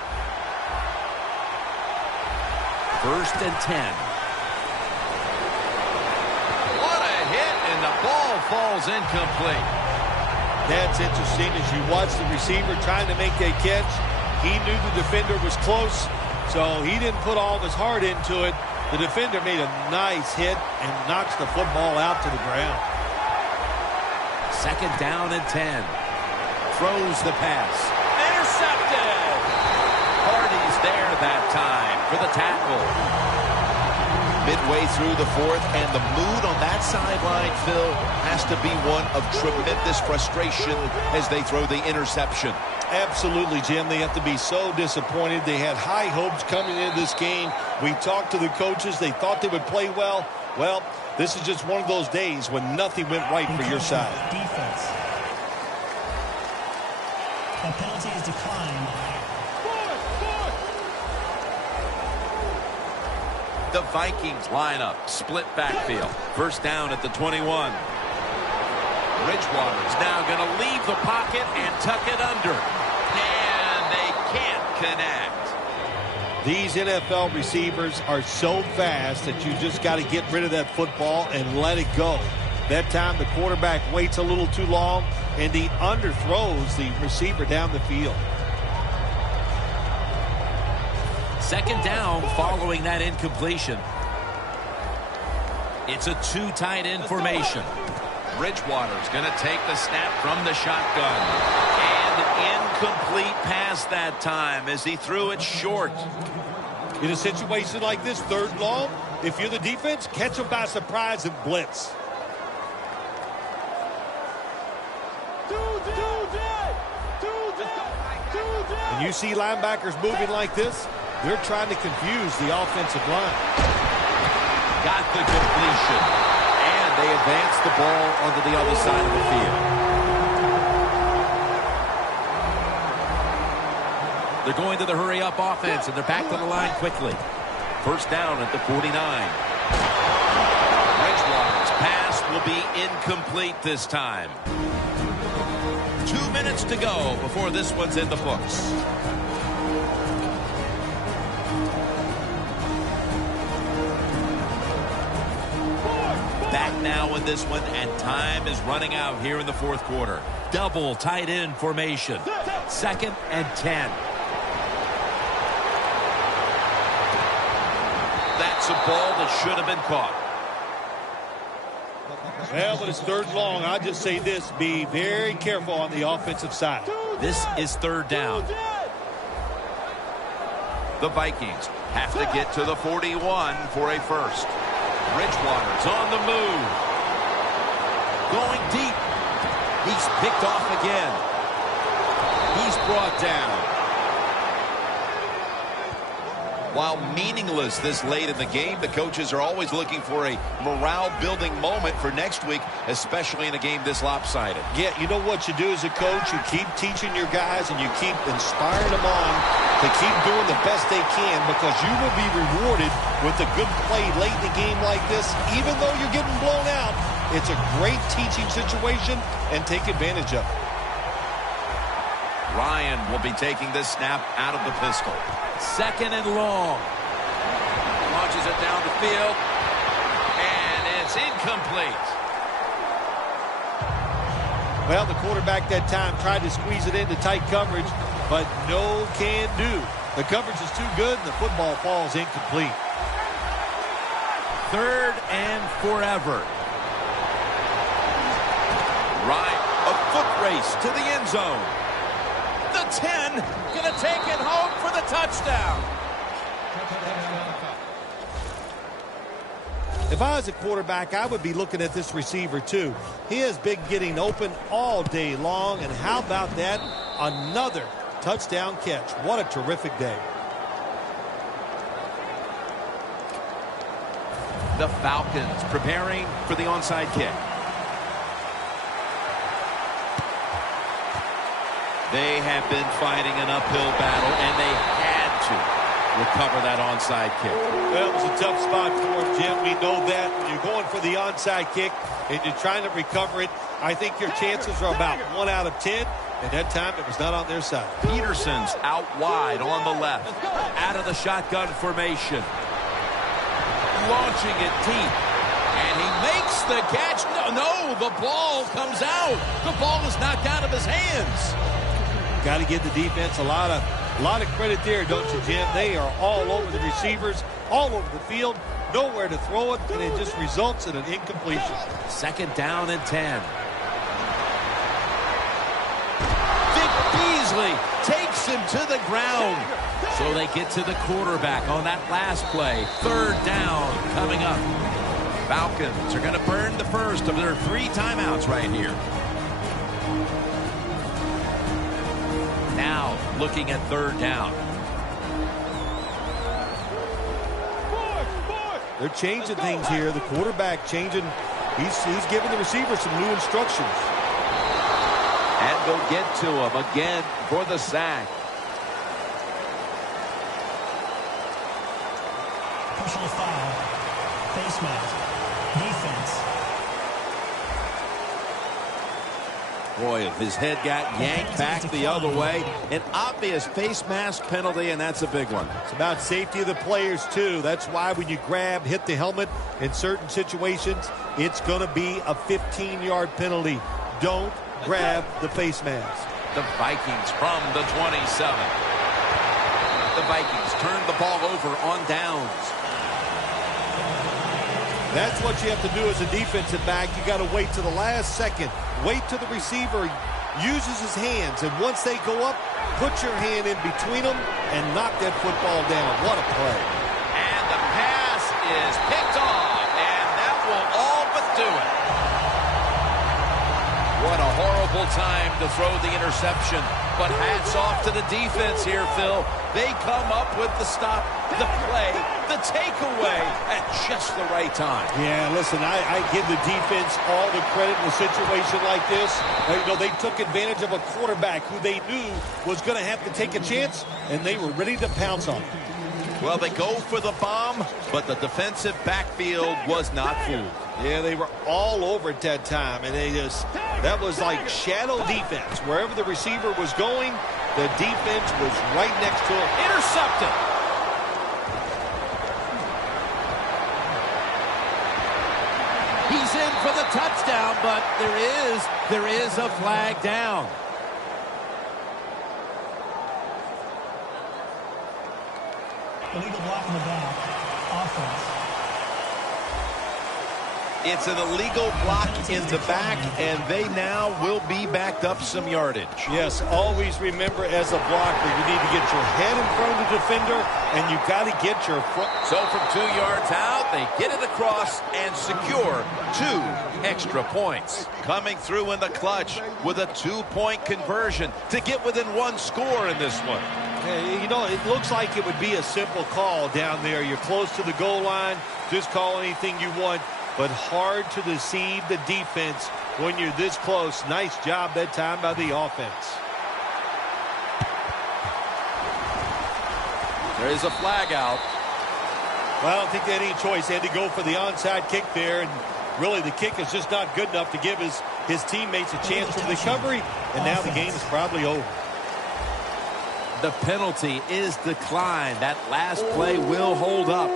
First and 10. What a hit, and the ball falls incomplete. That's interesting. As you watch the receiver trying to make a catch, he knew the defender was close, so he didn't put all of his heart into it. The defender made a nice hit and knocks the football out to the ground. Second down and 10. Throws the pass. Intercepted. Hardy's there that time for the tackle. Midway through the fourth, and the mood on that sideline, Phil, has to be one of tremendous frustration as they throw the interception. Absolutely, Jim. They have to be so disappointed. They had high hopes coming into this game. We talked to the coaches. They thought they would play well. Well, this is just one of those days when nothing went right for your side. Defense. That penalty is declined. The Vikings line up, split backfield. First down at the 21. Bridgewater's now going to leave the pocket and tuck it under. And they can't connect. These NFL receivers are so fast that you just got to get rid of that football and let it go. That time the quarterback waits a little too long and he underthrows the receiver down the field. Second down following that incompletion. It's a two tight end formation. Bridgewater's going to take the snap from the shotgun. And incomplete pass that time as he threw it short. In a situation like this, third and long, if you're the defense, catch them by surprise and blitz. When you see linebackers moving like this, they're trying to confuse the offensive line. Got the completion. And they advance the ball onto the other side of the field. They're going to the hurry-up offense, and they're back to the line quickly. First down at the 49. Bridgewater's pass will be incomplete this time. 2 minutes to go before this one's in the books. Back now in this one, and time is running out here in the fourth quarter. Double tight end formation. Second and 10. That's a ball that should have been caught. Well, but it's third and long. I'll just say this. Be very careful on the offensive side. This is third down. The Vikings have to get to the 41 for a first. Bridgewater's on the move. Going deep. He's picked off again. He's brought down. While meaningless this late in the game, the coaches are always looking for a morale-building moment for next week, especially in a game this lopsided. Yeah, you know what you do as a coach? You keep teaching your guys and you keep inspiring them on to keep doing the best they can, because you will be rewarded with a good play late in the game like this. Even though you're getting blown out, it's a great teaching situation, and take advantage of it. Ryan will be taking this snap out of the pistol. Second and long. Launches it down the field. And it's incomplete. Well, the quarterback that time tried to squeeze it into tight coverage. but no can do. The coverage is too good, and the football falls incomplete. 3rd and forever. Right, a foot race to the end zone. The 10, going to take it home for the touchdown. If I was a quarterback, I would be looking at this receiver too. He has been getting open all day long, and how about that? Another touchdown catch. What a terrific day. The Falcons preparing for the onside kick. They have been fighting an uphill battle, and they had to recover that onside kick. Well, it was a tough spot for him, Jim. We know that. When you're going for the onside kick and you're trying to recover it, I think your chances are about 1 out of 10. And that time, it was not on their side. Peterson's out wide on the left. Out of the shotgun formation. Launching it deep. And he makes the catch. No, the ball comes out. The ball is knocked out of his hands. Got to give the defense a lot of credit there, don't you, Jim? They are all over the receivers, all over the field, nowhere to throw it, and it just results in an incompletion. 2nd down and 10. Vic Beasley takes him to the ground. So they get to the quarterback on that last play. 3rd down coming up. Falcons are going to burn the first of their 3 timeouts right here. Now looking at 3rd down. They're changing things here. The quarterback changing. He's giving the receiver some new instructions. And they'll get to him again for the sack. Personal foul. Face mask. Defense. Boy, if his head got yanked back the other way, an obvious face mask penalty, and that's a big one. It's about safety of the players, too. That's why when you hit the helmet in certain situations, it's going to be a 15-yard penalty. Don't grab the face mask. The Vikings from the 27. The Vikings turn the ball over on downs. That's what you have to do as a defensive back. You got to wait to the last second. Wait till the receiver uses his hands, and once they go up, put your hand in between them and knock that football down. What a play. And the pass is picked off, and that will all but do it. What a horrible time to throw the interception. But hats off to the defense here, Phil. They come up with the stop, the play, the takeaway at just the right time. Yeah, listen, I give the defense all the credit in a situation like this. They took advantage of a quarterback who they knew was going to have to take a chance, and they were ready to pounce on him. Well, they go for the bomb, but the defensive backfield was not fooled. Yeah, they were all over at that time, and that was like shadow defense. Wherever the receiver was going, the defense was right next to him. Intercepted. He's in for the touchdown, but there is a flag down. Illegal block in the back. Offense. It's an illegal block in the back, and they now will be backed up some yardage. Yes, always remember as a blocker, you need to get your head in front of the defender, and you got to get your front. So from 2 yards out, they get it across and secure 2 extra points. Coming through in the clutch with a 2-point conversion to get within 1 score in this one. It looks like it would be a simple call down there. You're close to the goal line. Just call anything you want. But hard to deceive the defense when you're this close. Nice job that time by the offense. There is a flag out. Well, I don't think they had any choice. They had to go for the onside kick there. And really, the kick is just not good enough to give his teammates a chance for the recovery. And now the game is probably over. The penalty is declined. That last play will hold up.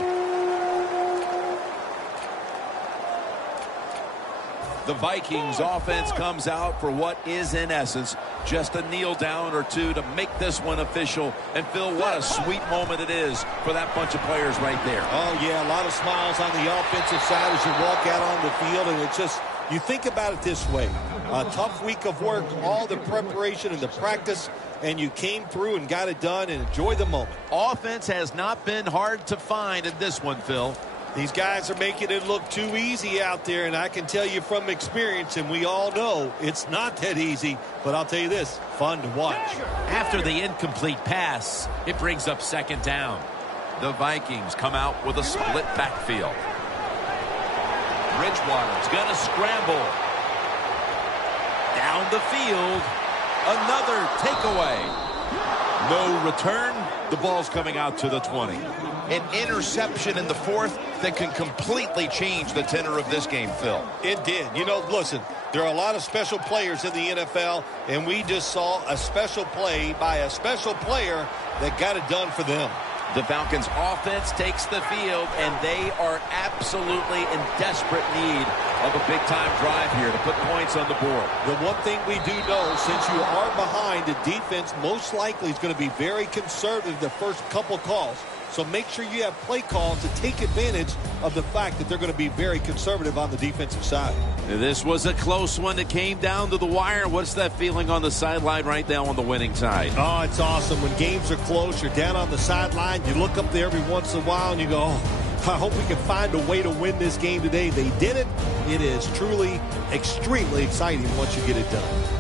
The Vikings offense comes out for what is, in essence, just a kneel down or two to make this one official. And Phil, what a sweet moment it is for that bunch of players right there. Oh, yeah, a lot of smiles on the offensive side as you walk out on the field. And it's just, you think about it this way. A tough week of work, all the preparation and the practice, and you came through and got it done and enjoy the moment. Offense has not been hard to find in this one, Phil. These guys are making it look too easy out there, and I can tell you from experience, and we all know it's not that easy, but I'll tell you this, fun to watch. After the incomplete pass, it brings up second down. The Vikings come out with a split backfield. Bridgewater's going to scramble. Down the field, another takeaway. No return. The ball's coming out to the 20. An interception in the fourth that can completely change the tenor of this game, Phil. It did. You know, listen, there are a lot of special players in the NFL, and we just saw a special play by a special player that got it done for them. The Falcons offense takes the field, and they are absolutely in desperate need of a big-time drive here to put points on the board. The one thing we do know, since you are behind, the defense most likely is going to be very conservative the first couple calls. So make sure you have play calls to take advantage of the fact that they're going to be very conservative on the defensive side. This was a close one that came down to the wire. What's that feeling on the sideline right now on the winning side? Oh, it's awesome. When games are close, you're down on the sideline. You look up there every once in a while and you go, oh, I hope we can find a way to win this game today. They did it. It is truly extremely exciting once you get it done.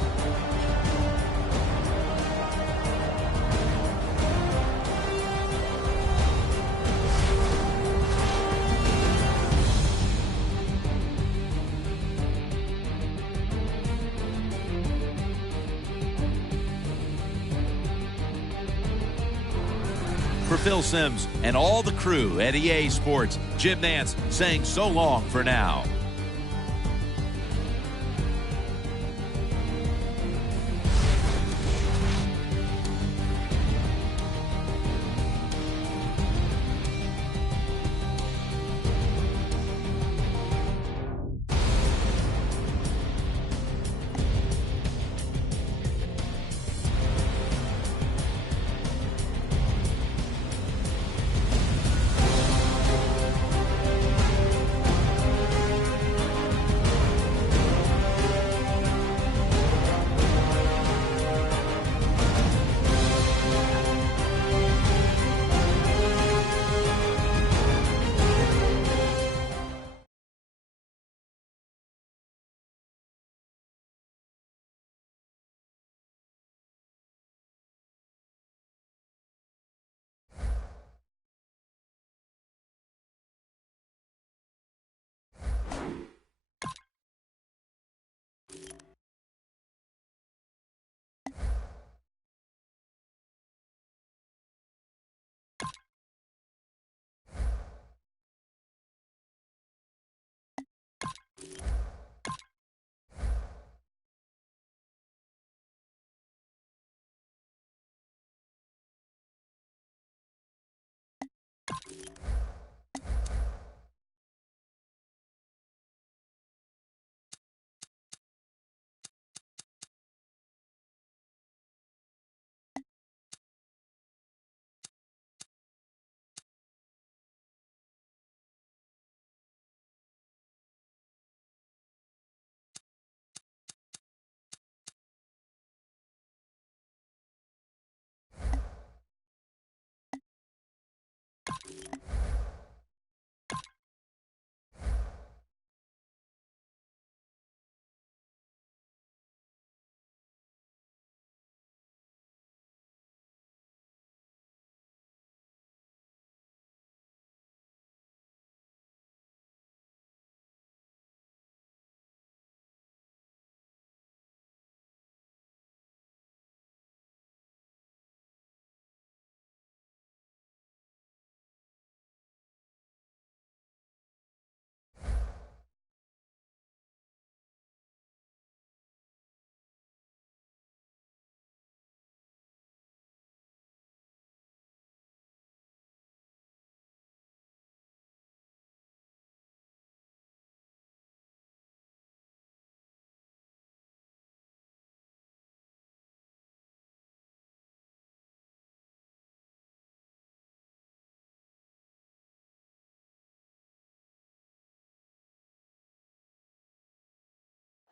For Phil Simms and all the crew at EA Sports, Jim Nantz saying so long for now.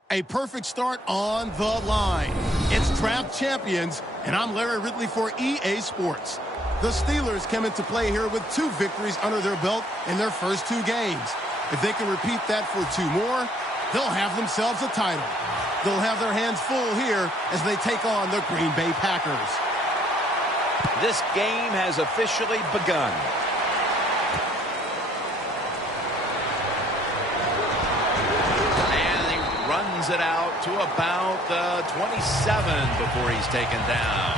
A perfect start on the line. It's Draft Champions, and I'm Larry Ridley for EA Sports. The Steelers came into play here with 2 victories under their belt in their first 2 games. If they can repeat that for 2 more, they'll have themselves a title. They'll have their hands full here as they take on the Green Bay Packers. This game has officially begun. Runs it out to about the 27 before he's taken down.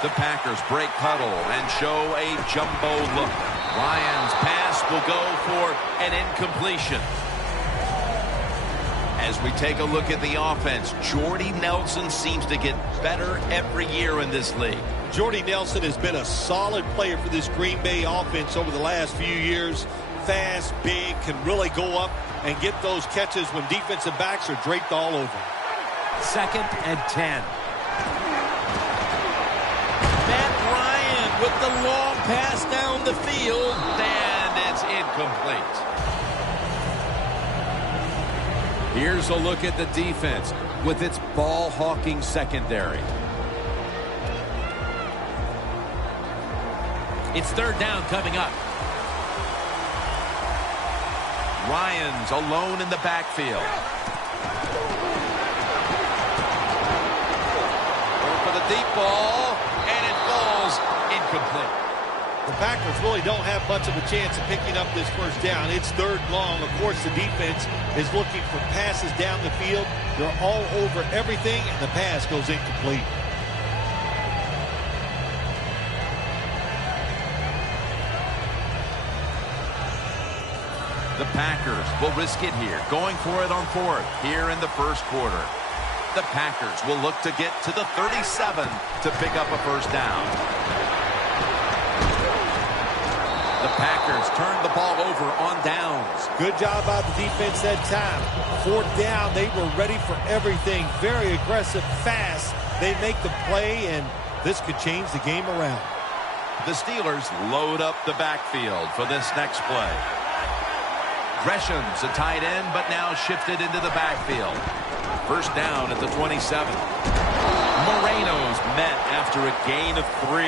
The Packers break huddle and show a jumbo look. Ryan's pass will go for an incompletion. As we take a look at the offense, Jordy Nelson seems to get better every year in this league. Jordy Nelson has been a solid player for this Green Bay offense over the last few years. Fast, big, can really go up and get those catches when defensive backs are draped all over. 2nd and 10. With the long pass down the field, and it's incomplete. Here's a look at the defense with its ball-hawking secondary. It's 3rd down coming up. Ryan's alone in the backfield. Going for the deep ball, and it falls incomplete. The Packers really don't have much of a chance of picking up this first down. It's 3rd long. Of course, the defense is looking for passes down the field. They're all over everything, and the pass goes incomplete. The Packers will risk it here, going for it on 4th here in the first quarter. The Packers will look to get to the 37 to pick up a first down. The Packers turn the ball over on downs. Good job by the defense that time. 4th down, they were ready for everything. Very aggressive, fast. They make the play, and this could change the game around. The Steelers load up the backfield for this next play. Gresham's a tight end, but now shifted into the backfield. First down at the 27. Moreno's met after a gain of 3.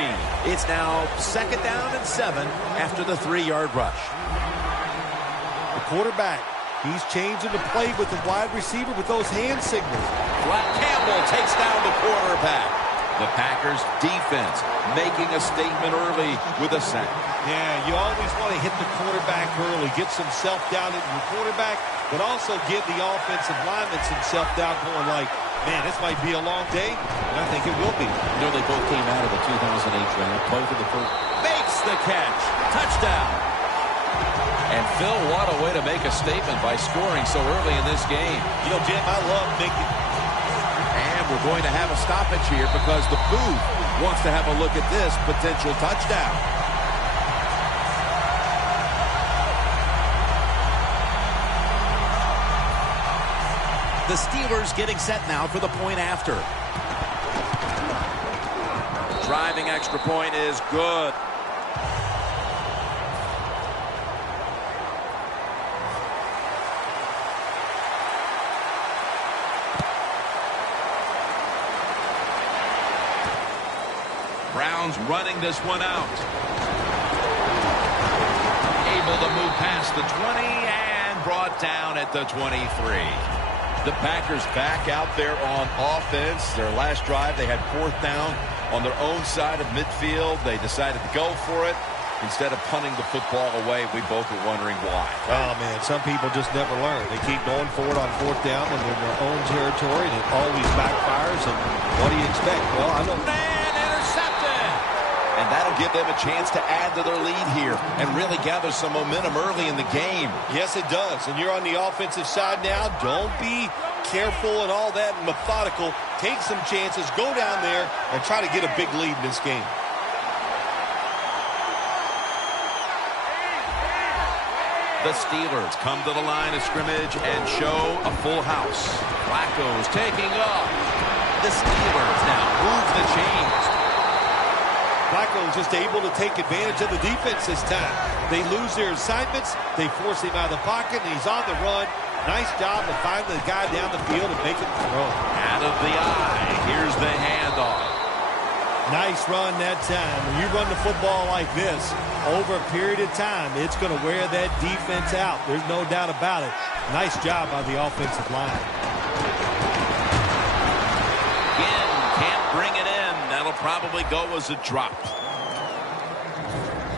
It's now 2nd down and 7 after the 3-yard rush. The quarterback, he's changing the play with the wide receiver with those hand signals. Campbell takes down the quarterback. The Packers defense making a statement early with a sack. Yeah, you always want to hit the quarterback early, get some self-doubt into the quarterback, but also give the offensive lineman some self-doubt going like, man, this might be a long day, and I think it will be. You know, they both came out of the 2008 draft. Both of the first. Makes the catch. Touchdown. And Phil, what a way to make a statement by scoring so early in this game. You know, Jim, I love making... And we're going to have a stoppage here because the booth wants to have a look at this potential touchdown. The Steelers getting set now for the point after. Driving extra point is good. Browns running this one out. Able to move past the 20 and brought down at the 23. The Packers back out there on offense. Their last drive, they had 4th down on their own side of midfield. They decided to go for it instead of punting the football away. We both were wondering why. Oh, man, some people just never learn. They keep going for it on 4th down and in their own territory, and it always backfires. And what do you expect? Well, I don't... And intercepted! And that'll give them a chance to add to their lead here and really gather some momentum early in the game. Yes, it does. And you're on the offensive side now. Don't be careful and all that and methodical. Take some chances, go down there, and try to get a big lead in this game. The Steelers come to the line of scrimmage and show a full house. Flacco's taking off. The Steelers now move the chains. Flacco is just able to take advantage of the defense this time. They lose their assignments. They force him out of the pocket, and he's on the run. Nice job of finding the guy down the field and making the throw. Out of the eye. Here's the handoff. Nice run that time. When you run the football like this, over a period of time, it's going to wear that defense out. There's no doubt about it. Nice job by the offensive line. Again, can't bring it in. That'll probably go as a drop.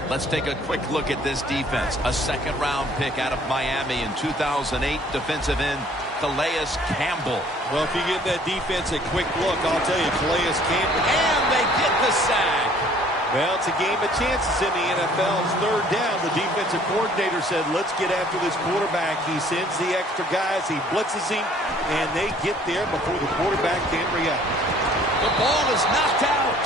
Let's take a quick look at this defense. A second-round pick out of Miami in 2008, defensive end Calais Campbell. Well, if you give that defense a quick look, I'll tell you, Calais Campbell. And they get the sack. Well, it's a game of chances in the NFL. It's third down. The defensive coordinator said, let's get after this quarterback. He sends the extra guys. He blitzes him, and they get there before the quarterback can react. The ball is knocked out.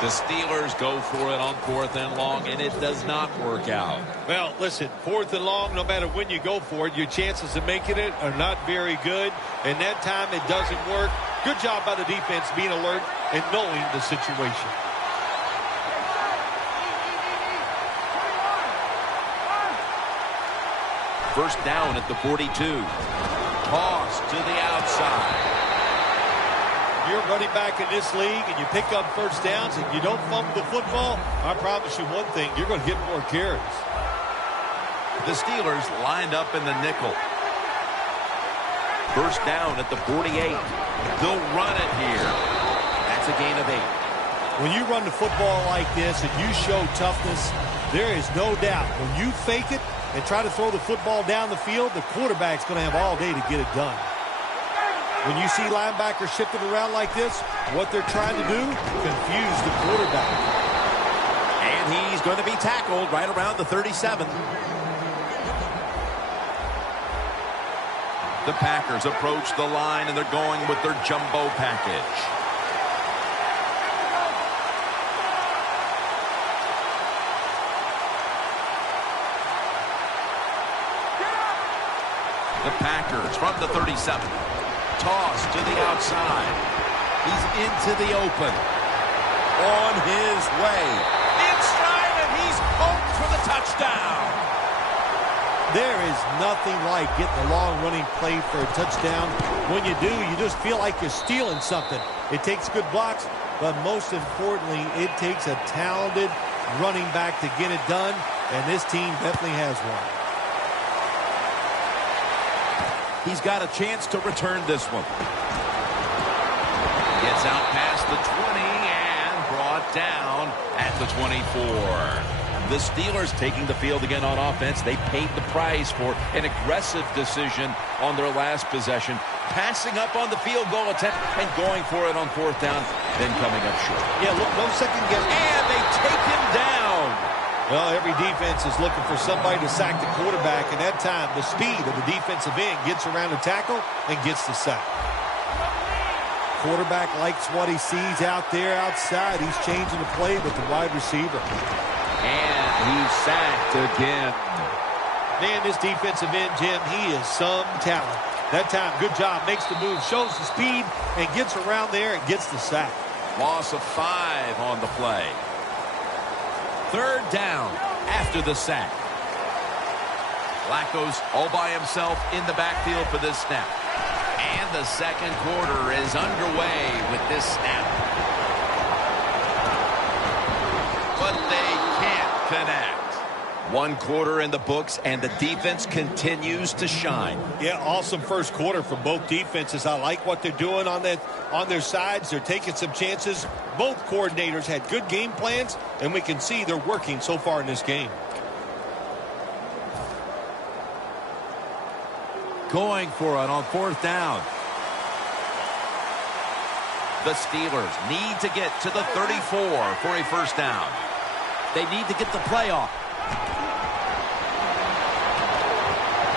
The Steelers go for it on 4th and long, and it does not work out. Well, listen, 4th and long, no matter when you go for it, your chances of making it are not very good. And that time it doesn't work. Good job by the defense being alert and knowing the situation. First down at the 42. Toss to the outside. You're running back in this league and you pick up first downs and you don't fumble the football, I promise you one thing, you're going to get more carries. The Steelers lined up in the nickel. First down at the 48. They'll run it here. That's a gain of 8. When you run the football like this and you show toughness, there is no doubt when you fake it and try to throw the football down the field, the quarterback's going to have all day to get it done. When you see linebackers shifting around like this, what they're trying to do, confuse the quarterback. And he's going to be tackled right around the 37. The Packers approach the line, and they're going with their jumbo package. The Packers from the 37. Toss to the outside. He's into the open. On his way. In stride, and he's home for the touchdown. There is nothing like getting a long running play for a touchdown. When you do, you just feel like you're stealing something. It takes good blocks, but most importantly, it takes a talented running back to get it done, and this team definitely has one. He's got a chance to return this one. Gets out past the 20 and brought down at the 24. The Steelers taking the field again on offense. They paid the price for an aggressive decision on their last possession. Passing up on the field goal attempt and going for it on 4th down, then coming up short. Yeah, look, no second guess. And they take him down. Well, every defense is looking for somebody to sack the quarterback, and that time the speed of the defensive end gets around the tackle and gets the sack. Quarterback likes what he sees out there outside. He's changing the play with the wide receiver. And he's sacked again. Man, this defensive end, Jim, he is some talent. That time, good job, makes the move, shows the speed, and gets around there and gets the sack. Loss of 5 on the play. 3rd down after the sack. Flacco's all by himself in the backfield for this snap. And the second quarter is underway with this snap. But they can't connect. 1 quarter in the books, and the defense continues to shine. Yeah, awesome first quarter for both defenses. I like what they're doing on their sides. They're taking some chances. Both coordinators had good game plans, and we can see they're working so far in this game. Going for it on 4th down. The Steelers need to get to the 34 for a first down. They need to get the play off.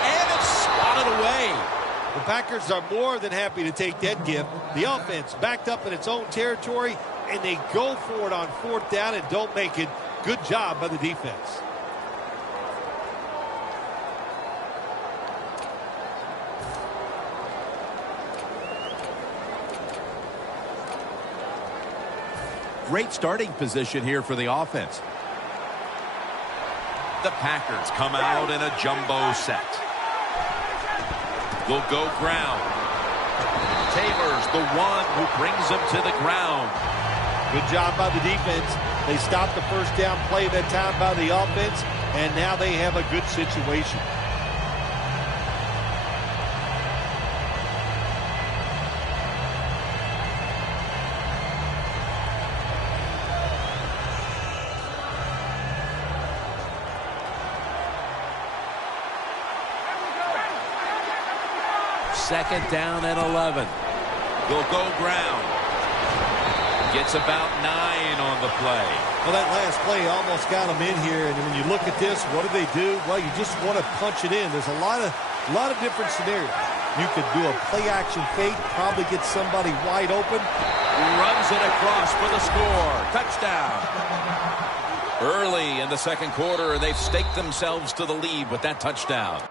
And it's swatted away. The Packers are more than happy to take that gift. The offense backed up in its own territory, and they go for it on 4th down and don't make it. Good job by the defense. Great starting position here for the offense. The Packers come out in a jumbo set. Will go ground. Taylor's the one who brings them to the ground. Good job by the defense. They stopped the first down play that time by the offense, and now they have a good situation. Second down and 11. Will go ground. Gets about 9 on the play. Well, that last play almost got them in here, and when you look at this, what do? Well, you just want to punch it in. There's a lot of different scenarios. You could do a play-action fake, probably get somebody wide open. Runs it across for the score. Touchdown. Early in the second quarter, they've staked themselves to the lead with that touchdown.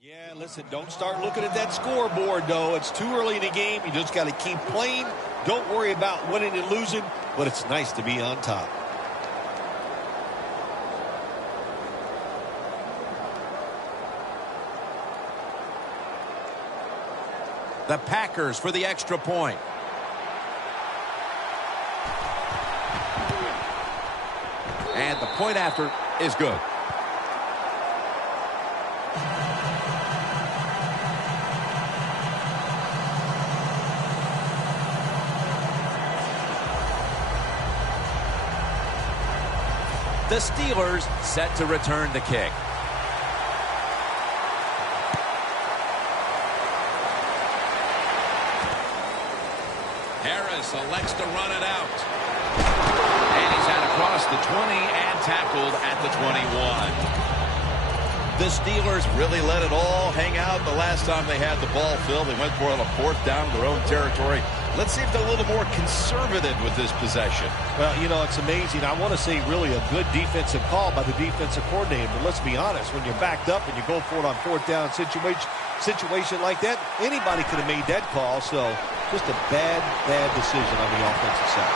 Yeah, listen, don't start looking at that scoreboard, though. It's too early in the game. You just got to keep playing. Don't worry about winning and losing, but it's nice to be on top. The Packers for the extra point. And the point after is good. The Steelers set to return the kick. Harris elects to run it out. And he's out across the 20 and tackled at the 21. The Steelers really let it all hang out the last time they had the ball filled. They went for it on a 4th down in their own territory. Let's see if they're a little more conservative with this possession. Well, you know, it's amazing. I want to say really a good defensive call by the defensive coordinator. But let's be honest, when you're backed up and you go for it on 4th down situation like that, anybody could have made that call. So just a bad decision on the offensive side.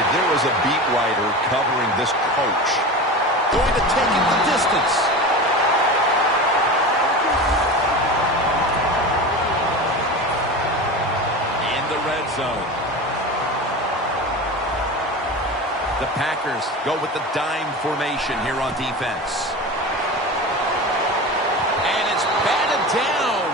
If there was a beat writer covering this coach, going to take it the distance. Red zone. The Packers go with the dime formation here on defense. And it's batted down.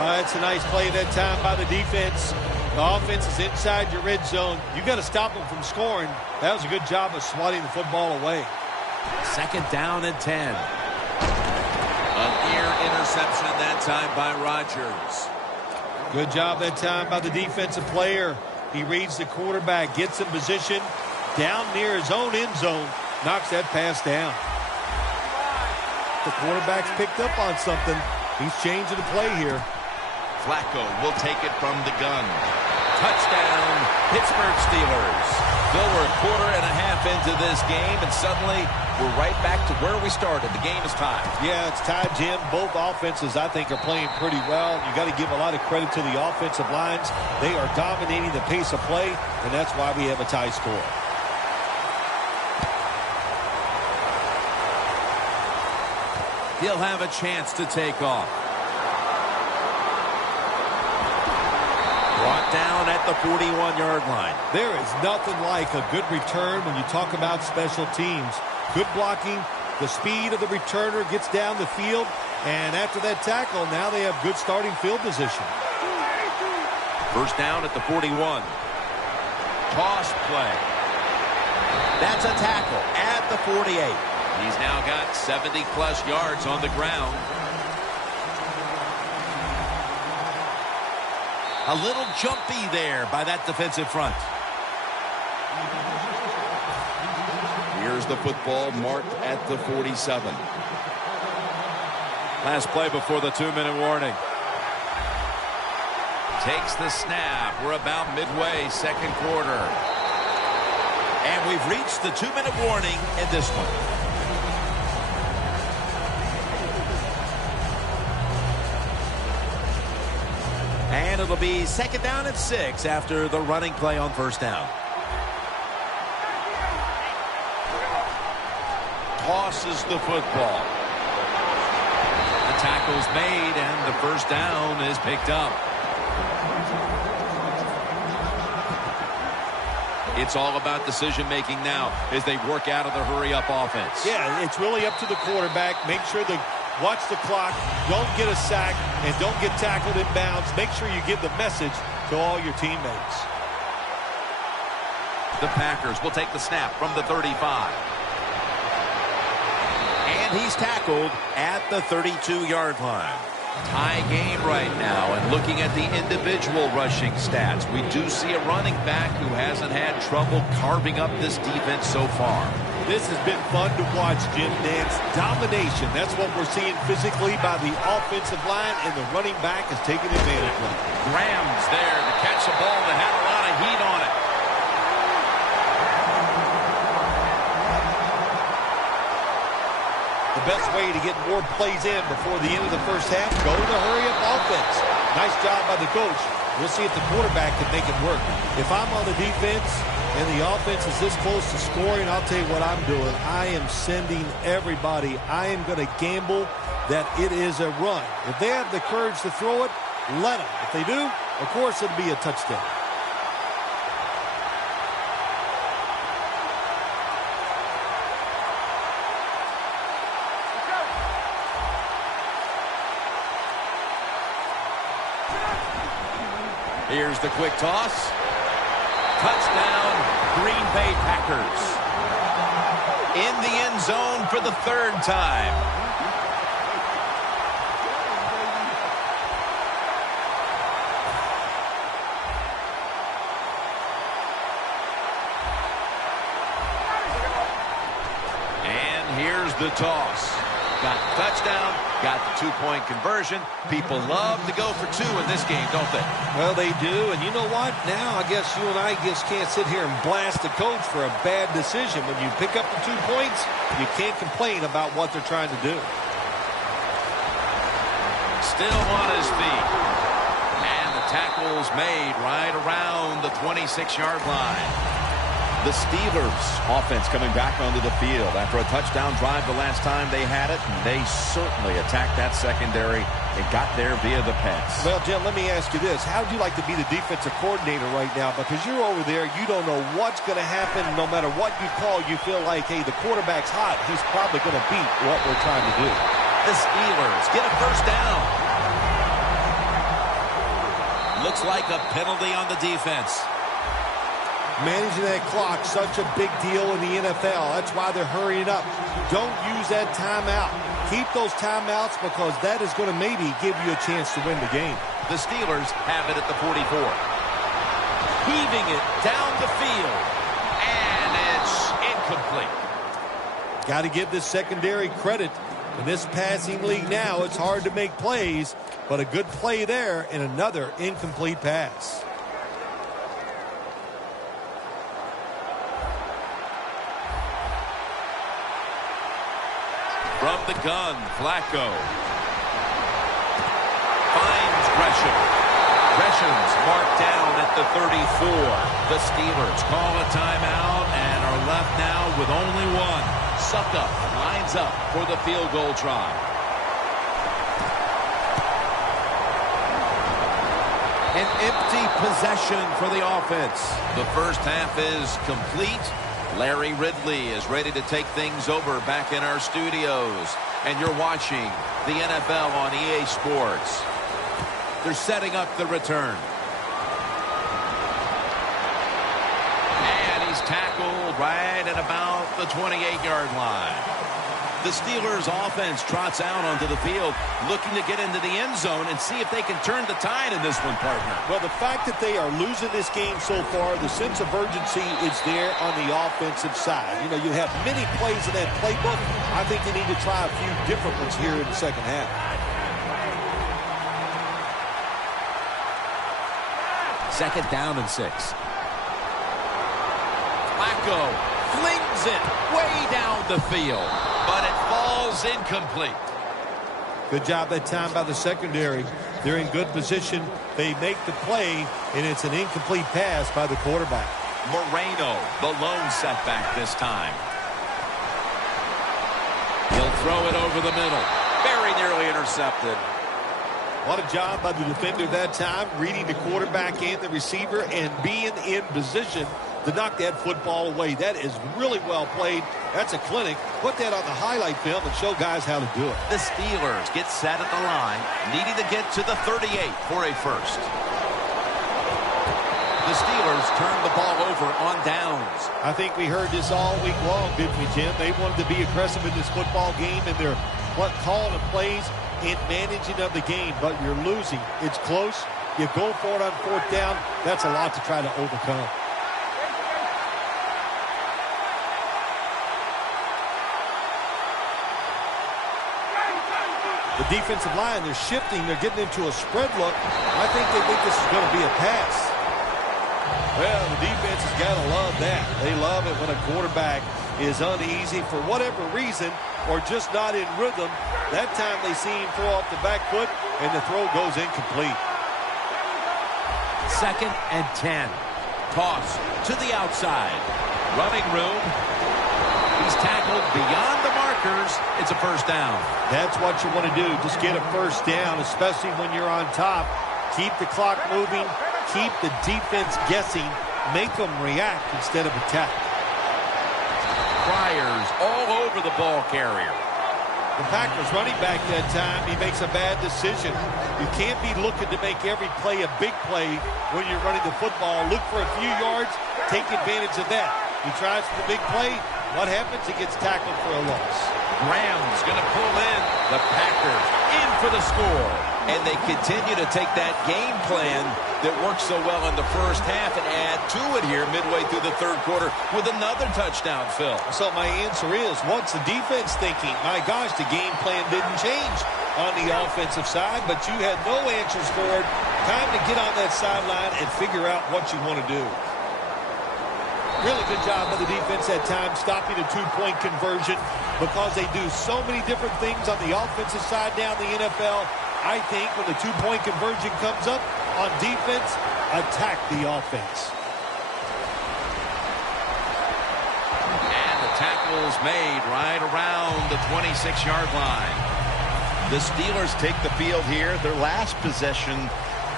That's a nice play that time by the defense. The offense is inside your red zone. You got to stop them from scoring. That was a good job of swatting the football away. Second down and 10. A near interception that time by Rodgers. Good job that time by the defensive player. He reads the quarterback, gets in position, down near his own end zone, knocks that pass down. The quarterback's picked up on something. He's changing the play here. Flacco will take it from the gun. Touchdown, Pittsburgh Steelers. Phil, we're a quarter and a half into this game, and suddenly we're right back to where we started. The game is tied. Yeah, it's tied, Jim. Both offenses, I think, are playing pretty well. You got to give a lot of credit to the offensive lines. They are dominating the pace of play, and that's why we have a tie score. He'll have a chance to take off. Brought down at the 41-yard line. There is nothing like a good return when you talk about special teams. Good blocking, the speed of the returner gets down the field, and after that tackle, now they have good starting field position. First down at the 41. Toss play. That's a tackle at the 48. He's now got 70-plus yards on the ground. A little jumpy there by that defensive front. Here's the football marked at the 47. Last play before the 2-minute warning. Takes the snap. We're about midway, second quarter. And we've reached the 2-minute warning in this one. And it'll be second down and 6 after the running play on first down. Tosses the football. The tackle's made and the first down is picked up. It's all about decision making now as they work out of the hurry-up offense. Yeah, it's really up to the quarterback. Make sure to watch the clock, don't get a sack, and don't get tackled in bounds. Make sure you give the message to all your teammates. The Packers will take the snap from the 35. And he's tackled at the 32-yard line. Tie game right now, and looking at the individual rushing stats, we do see a running back who hasn't had trouble carving up this defense so far. This has been fun to watch, Jim Nance. Domination, that's what we're seeing physically by the offensive line, and the running back is taking advantage of it. Graham's there to catch a ball that had a lot of heat on it. The best way to get more plays in before the end of the first half, go to the hurry-up offense. Nice job by the coach. We'll see if the quarterback can make it work. If I'm on the defense and the offense is this close to scoring, I'll tell you what I'm doing. I am sending everybody. I am going to gamble that it is a run. If they have the courage to throw it, let them. If they do, of course it'll be a touchdown. Here's the quick toss. Touchdown, Green Bay Packers. In the end zone for the third time. And here's the toss. Got the touchdown, got the two-point conversion. People love to go for two in this game, don't they? Well, they do, and you know what? Now I guess you and I just can't sit here and blast the coach for a bad decision. When you pick up the 2 points, you can't complain about what they're trying to do. Still on his feet. And the tackle's made right around the 26-yard line. The Steelers offense coming back onto the field after a touchdown drive the last time they had it, and they certainly attacked that secondary and got there via the pass. Well, Jim, let me ask you this. How would you like to be the defensive coordinator right now? Because you're over there, you don't know what's going to happen. No matter what you call, you feel like, hey, the quarterback's hot. He's probably going to beat what we're trying to do. The Steelers get a first down. Looks like a penalty on the defense. Managing that clock, such a big deal in the NFL. That's why they're hurrying up. Don't use that timeout. Keep those timeouts because that is going to maybe give you a chance to win the game. The Steelers have it at the 44. Heaving it down the field. And it's incomplete. Got to give this secondary credit. In this passing league now, it's hard to make plays, but a good play there and another incomplete pass. From the gun, Flacco finds Gresham. Gresham's marked down at the 34. The Steelers call a timeout and are left now with only one. Suckup lines up for the field goal try. An empty possession for the offense. The first half is complete. Larry Ridley is ready to take things over back in our studios. And you're watching the NFL on EA Sports. They're setting up the return. And he's tackled right at about the 28-yard line. The Steelers offense trots out onto the field, looking to get into the end zone and see if they can turn the tide in this one, partner. Well, the fact that they are losing this game so far, the sense of urgency is there on the offensive side. You know, you have many plays in that playbook. I think they need to try a few different ones here in the second half. Second down and 6. Flacco flings it way down the field, but it falls incomplete. Good job that time by the secondary. They're in good position. They make the play, and it's an incomplete pass by the quarterback. Moreno, the lone setback this time. He'll throw it over the middle. Very nearly intercepted. What a job by the defender that time, reading the quarterback and the receiver and being in position to knock that football away. That is really well played. That's a clinic. Put that on the highlight film and show guys how to do it. The Steelers get set at the line, needing to get to the 38 for a first. The Steelers turn the ball over on downs. I think we heard this all week long, didn't we, Jim? They wanted to be aggressive in this football game, and they're calling the plays in managing of the game, but you're losing. It's close. You go for it on fourth down. That's a lot to try to overcome. The defensive line, they're shifting. They're getting into a spread look. I think they think this is going to be a pass. Well, the defense has got to love that. They love it when a quarterback is uneasy for whatever reason or just not in rhythm. That time they see him throw off the back foot, and the throw goes incomplete. Second and 10. Toss to the outside. Running room. He's tackled beyond the markers. It's a first down. That's what you want to do. Just get a first down, especially when you're on top. Keep the clock moving. Keep the defense guessing. Make them react instead of attack. Pryor's all over the ball carrier. The Packers running back that time, he makes a bad decision. You can't be looking to make every play a big play when you're running the football. Look for a few yards, take advantage of that. He tries for the big play. What happens? He gets tackled for a loss. Graham's going to pull in. The Packers in for the score. And they continue to take that game plan that worked so well in the first half and add to it here midway through the third quarter with another touchdown, Phil. So my answer is, what's the defense thinking? My gosh, the game plan didn't change on the offensive side, but you had no answers for it. Time to get on that sideline and figure out what you want to do. Really good job by the defense that time, stopping a two-point conversion because they do so many different things on the offensive side now in the NFL. I think when the two-point conversion comes up on defense, attack the offense. And the tackle's made right around the 26-yard line. The Steelers take the field here. Their last possession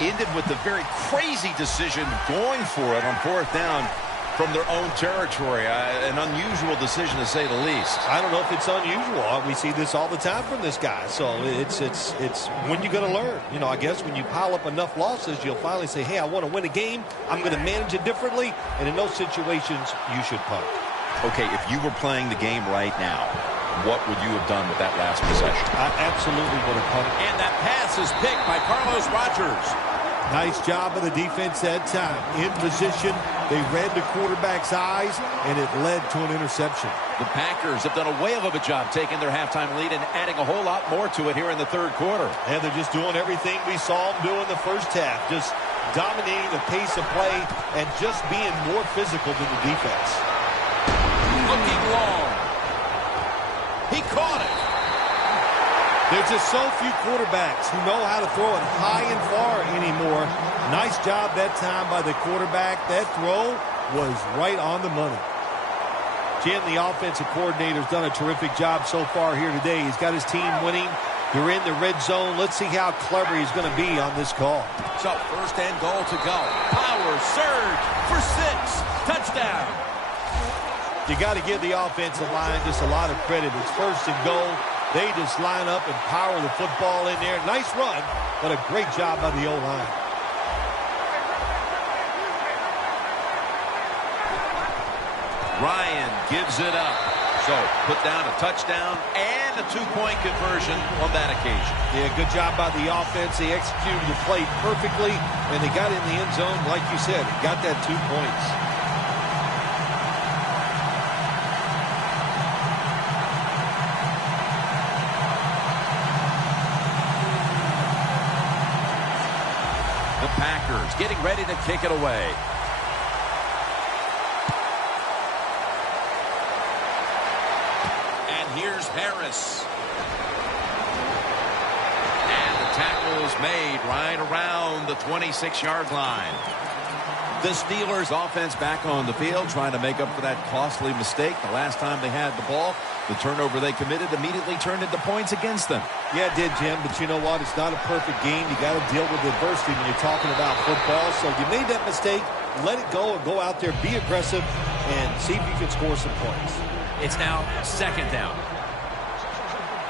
ended with a very crazy decision going for it on fourth down from their own territory. An unusual decision, to say the least. I don't know if it's unusual. We see this all the time from this guy. So it's when you're going to learn. You know, I guess when you pile up enough losses, you'll finally say, hey, I want to win a game. I'm going to manage it differently. And in those situations, you should punt. Okay, if you were playing the game right now, what would you have done with that last possession? I absolutely would have punted. And that pass is picked by Carlos Rogers. Nice job of the defense that time. In position, they read the quarterback's eyes, and it led to an interception. The Packers have done a whale of a job taking their halftime lead and adding a whole lot more to it here in the third quarter. And they're just doing everything we saw them do in the first half, just dominating the pace of play and just being more physical than the defense. Looking long. He caught it. There's just so few quarterbacks who know how to throw it high and far anymore. Nice job that time by the quarterback. That throw was right on the money. Jim, the offensive coordinator, has done a terrific job so far here today. He's got his team winning. They're in the red zone. Let's see how clever he's going to be on this call. So first and goal to go. Power surge for 6. Touchdown. You got to give the offensive line just a lot of credit. It's first and goal. They just line up and power the football in there. Nice run, but a great job by the O-line. Ryan gives it up. So put down a touchdown and a 2-point conversion on that occasion. Yeah, good job by the offense. They executed the play perfectly, and they got in the end zone, like you said. Got that 2 points. The Packers getting ready to kick it away. Here's Harris. And the tackle is made right around the 26-yard line. The Steelers offense back on the field trying to make up for that costly mistake. The last time they had the ball, the turnover they committed immediately turned into points against them. Yeah, it did, Jim, but you know what? It's not a perfect game. You got to deal with adversity when you're talking about football. So you made that mistake, let it go, and go out there, be aggressive, and see if you can score some points. It's now second down.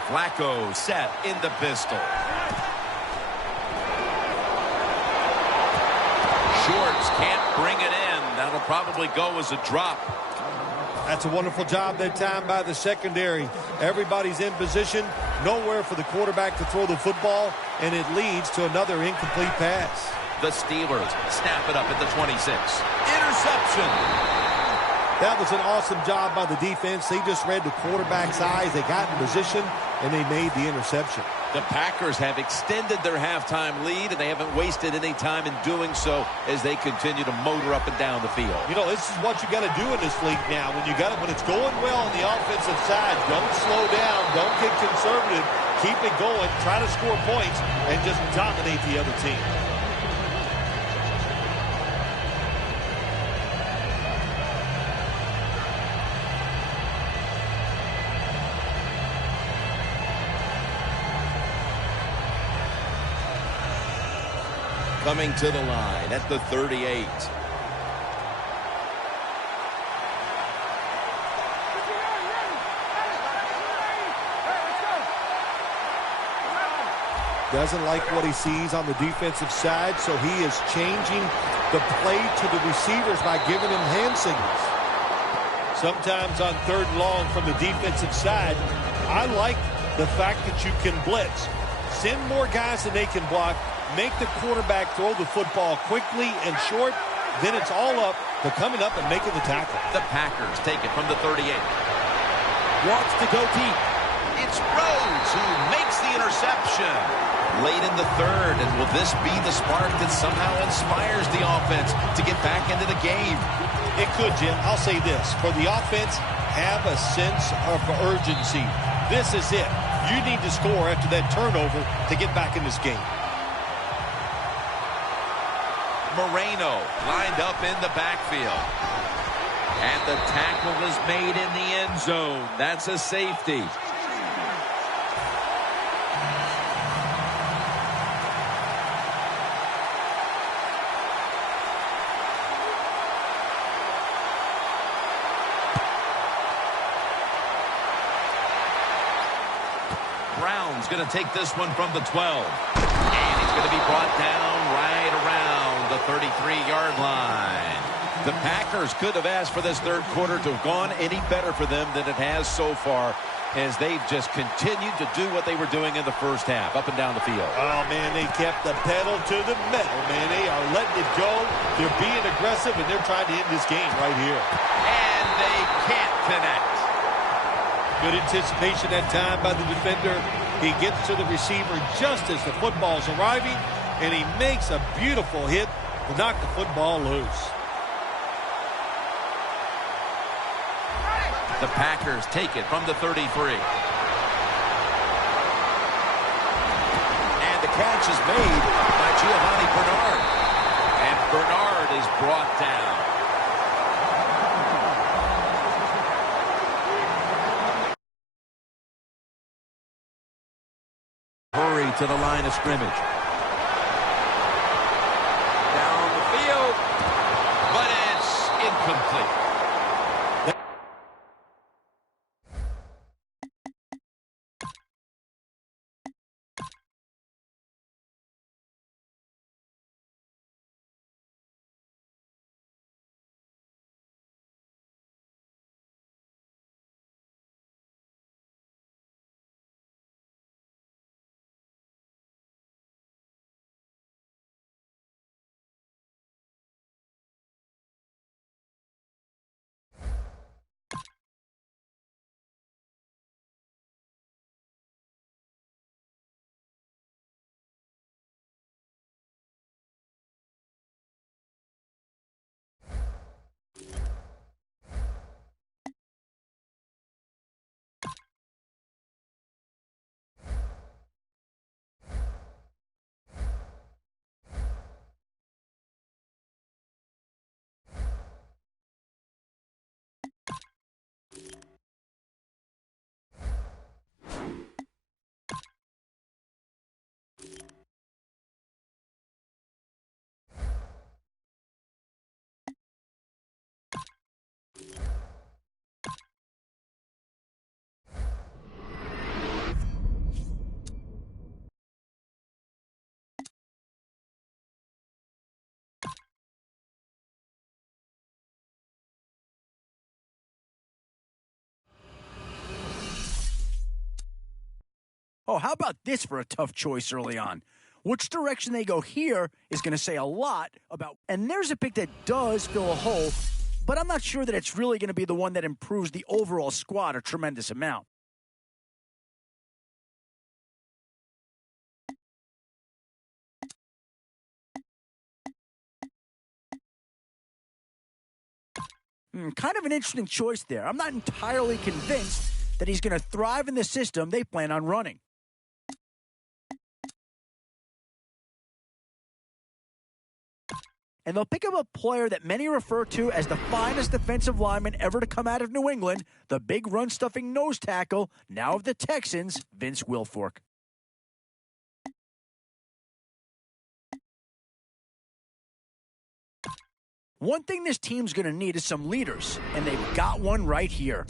Flacco set in the pistol. Shorts can't bring it in. That'll probably go as a drop. That's a wonderful job that time by the secondary. Everybody's in position. Nowhere for the quarterback to throw the football, and it leads to another incomplete pass. The Steelers snap it up at the 26. Interception. That was an awesome job by the defense. They just read the quarterback's eyes. They got in position, and they made the interception. The Packers have extended their halftime lead, and they haven't wasted any time in doing so as they continue to motor up and down the field. You know, this is what you got to do in this league now. When it's going well on the offensive side, don't slow down. Don't get conservative. Keep it going. Try to score points and just dominate the other team. Coming to the line at the 38. Doesn't like what he sees on the defensive side, so he is changing the play to the receivers by giving them hand signals. Sometimes on third and long from the defensive side, I like the fact that you can blitz. Send more guys than they can block. Make the quarterback throw the football quickly and short. Then it's all up to coming up and making the tackle. The Packers take it from the 38. Wants to go deep. It's Rhodes who makes the interception. Late in the third, and will this be the spark that somehow inspires the offense to get back into the game? It could, Jim. I'll say this. For the offense, have a sense of urgency. This is it. You need to score after that turnover to get back in this game. Moreno lined up in the backfield. And the tackle is made in the end zone. That's a safety. Brown's going to take this one from the 12. And he's going to be brought down right around the 33-yard line. The Packers could have asked for this third quarter to have gone any better for them than it has so far, as they've just continued to do what they were doing in the first half, up and down the field. Oh, man, they kept the pedal to the metal, man. They are letting it go. They're being aggressive, and they're trying to end this game right here. And they can't connect. Good anticipation that time by the defender. He gets to the receiver just as the football's arriving, and he makes a beautiful hit to knock the football loose. The Packers take it from the 33. catch is made by Giovanni Bernard. And Bernard is brought down. Hurry to the line of scrimmage. Down the field, but it's incomplete. Oh, how about this for a tough choice early on? Which direction they go here is going to say a lot about... And there's a pick that does fill a hole, but I'm not sure that it's really going to be the one that improves the overall squad a tremendous amount. Kind of an interesting choice there. I'm not entirely convinced that he's going to thrive in the system they plan on running. And they'll pick up a player that many refer to as the finest defensive lineman ever to come out of New England, the big run-stuffing nose tackle, now of the Texans, Vince Wilfork. One thing this team's going to need is some leaders, and they've got one right here.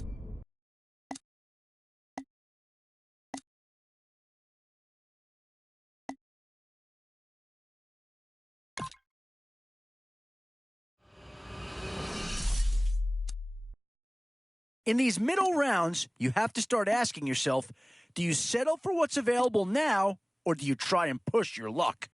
In these middle rounds, you have to start asking yourself, do you settle for what's available now, or do you try and push your luck?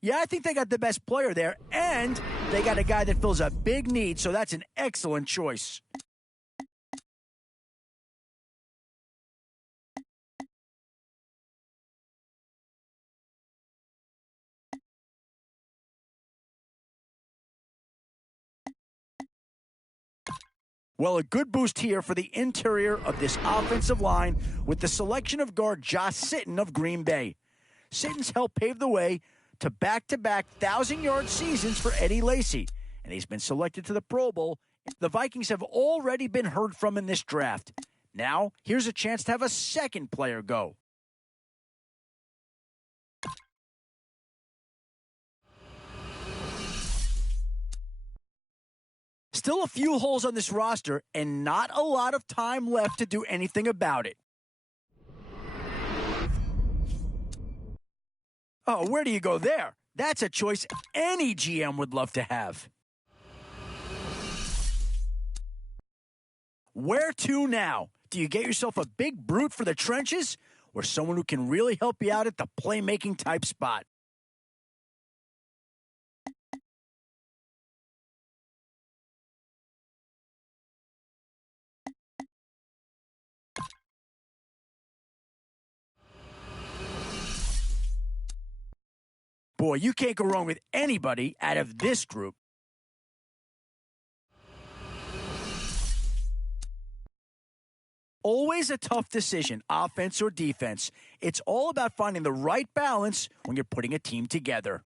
Yeah, I think they got the best player there, and they got a guy that fills a big need, so that's an excellent choice. Well, a good boost here for the interior of this offensive line with the selection of guard Josh Sitton of Green Bay. Sitton's helped pave the way to back-to-back 1,000-yard seasons for Eddie Lacy, and he's been selected to the Pro Bowl. The Vikings have already been heard from in this draft. Now, here's a chance to have a second player go. Still a few holes on this roster, and not a lot of time left to do anything about it. Oh, where do you go there? That's a choice any GM would love to have. Where to now? Do you get yourself a big brute for the trenches, or someone who can really help you out at the playmaking type spot? Boy, you can't go wrong with anybody out of this group. always a tough decision, offense or defense. It's all about finding the right balance when you're putting a team together.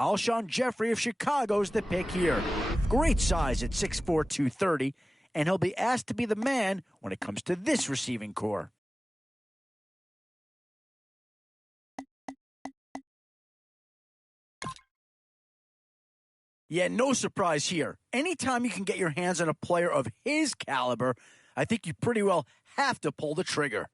Alshon Jeffrey of Chicago's the pick here. Great size at 6'4", 230, and he'll be asked to be the man when it comes to this receiving core. Yeah, no surprise here. Anytime you can get your hands on a player of his caliber, I think you pretty well have to pull the trigger.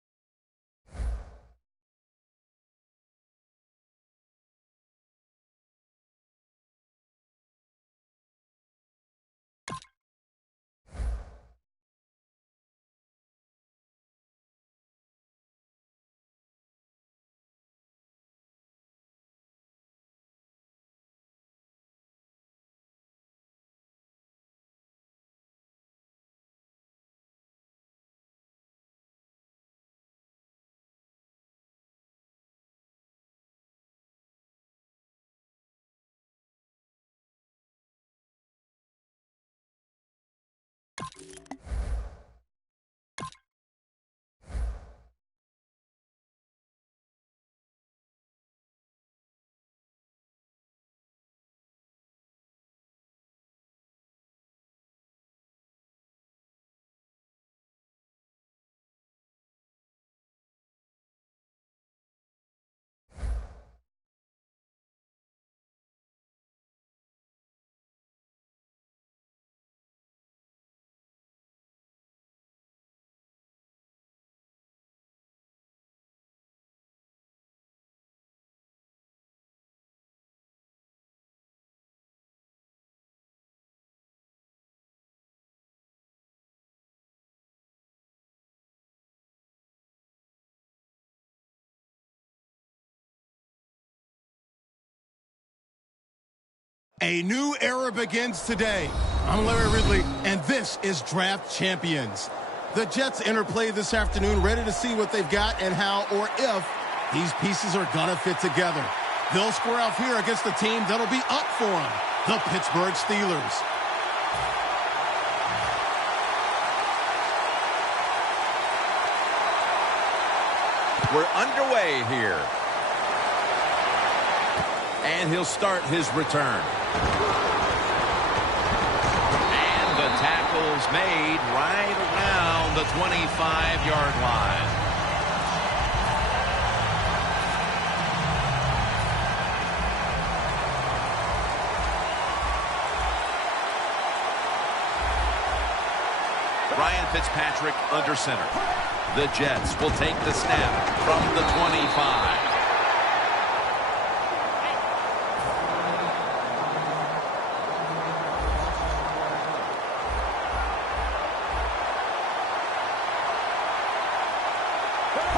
A new era begins today. I'm Larry Ridley, and this is Draft Champions. The Jets interplay this afternoon, ready to see what they've got and how or if these pieces are going to fit together. They'll square off here against the team that'll be up for them, the Pittsburgh Steelers. We're underway here. And he'll start his return. And the tackle's made right around the 25-yard line. Ryan Fitzpatrick under center. The Jets will take the snap from the 25.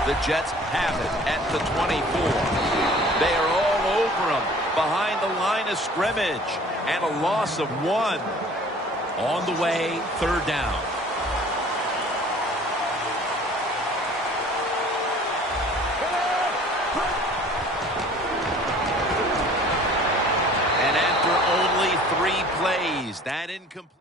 The Jets have it at the 24. They are all over him behind the line of scrimmage, and a loss of 1. On the way, 3rd down. And after only 3 plays, that incomplete.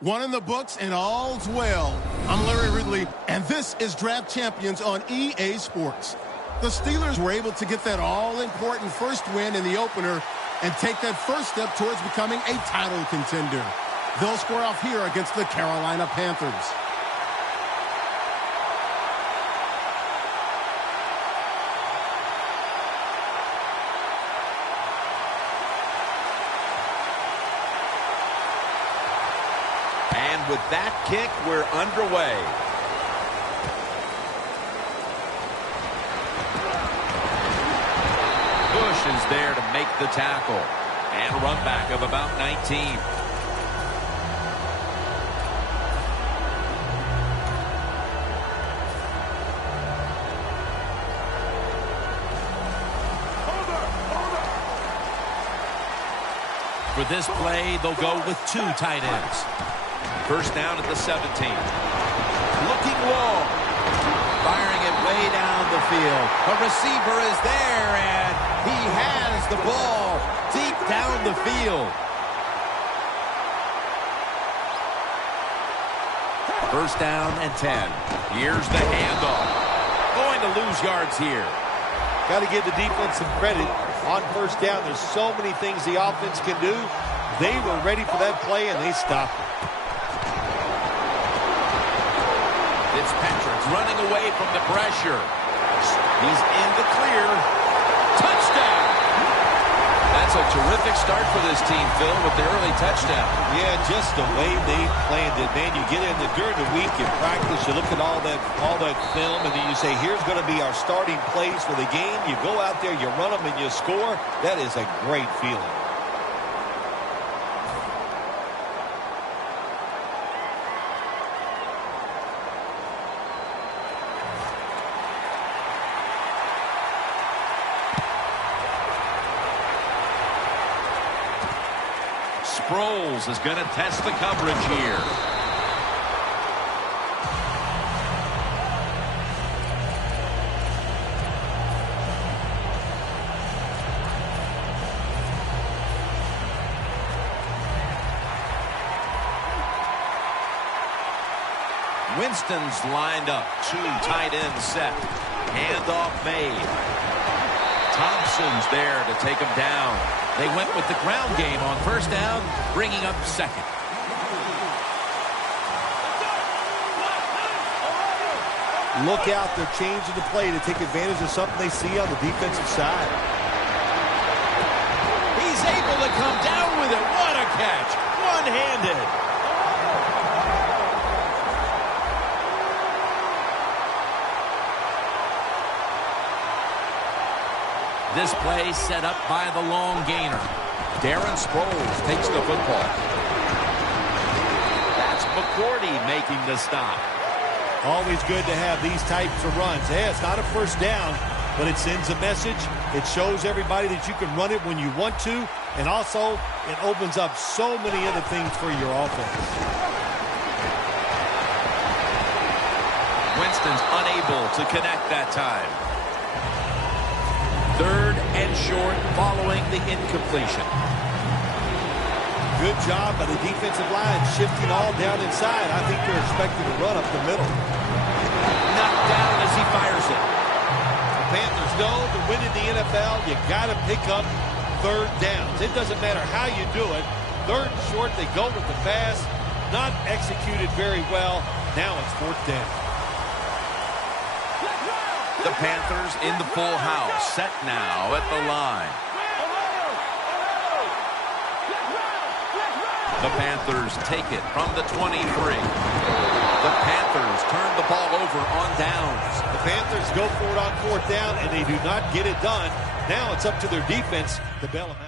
One in the books and all's well. I'm Larry Ridley, and this is Draft Champions on EA Sports. The Steelers were able to get that all-important first win in the opener and take that first step towards becoming a title contender. They'll square off here against the Carolina Panthers. And with that kick, we're underway. Bush is there to make the tackle. And a run back of about 19. For this play, they'll go with 2 tight ends. First down at the 17. Looking long. Firing it way down the field. A receiver is there, and he has the ball deep down the field. First down and 10. Here's the handoff. Going to lose yards here. Got to give the defense some credit. On first down, there's so many things the offense can do. They were ready for that play, and they stopped it. Fitzpatrick's running away from the pressure. He's in the clear. Touchdown! That's a terrific start for this team, Phil, with the early touchdown. Yeah, just the way they planned it, man. You get in there during the week in practice, you look at all that film, and then you say, here's going to be our starting plays for the game. You go out there, you run them, and you score. That is a great feeling. Sproles is going to test the coverage here. Winston's lined up. 2 tight ends set. Handoff made. Thompson's there to take him down. They went with the ground game on first down, bringing up second. Look out, they're changing the play to take advantage of something they see on the defensive side. He's able to come down with it. What a catch. One-handed. This play set up by the long gainer. Darren Sproles takes the football. That's McCourty making the stop. Always good to have these types of runs. Hey, it's not a first down, but it sends a message. It shows everybody that you can run it when you want to, and also it opens up so many other things for your offense. Winston's unable to connect that time. 3rd and short following the incompletion. Good job by the defensive line shifting all down inside. I think they're expecting to run up the middle. Knocked down as he fires it. The Panthers know to win in the NFL, you got to pick up 3rd downs. It doesn't matter how you do it. 3rd and short, they go with the pass. Not executed very well. Now it's 4th down. The Panthers in the full house, set now at the line. The Panthers take it from the 23. The Panthers turn the ball over on downs. The Panthers go for it on 4th down, and they do not get it done. Now it's up to their defense to bail them out.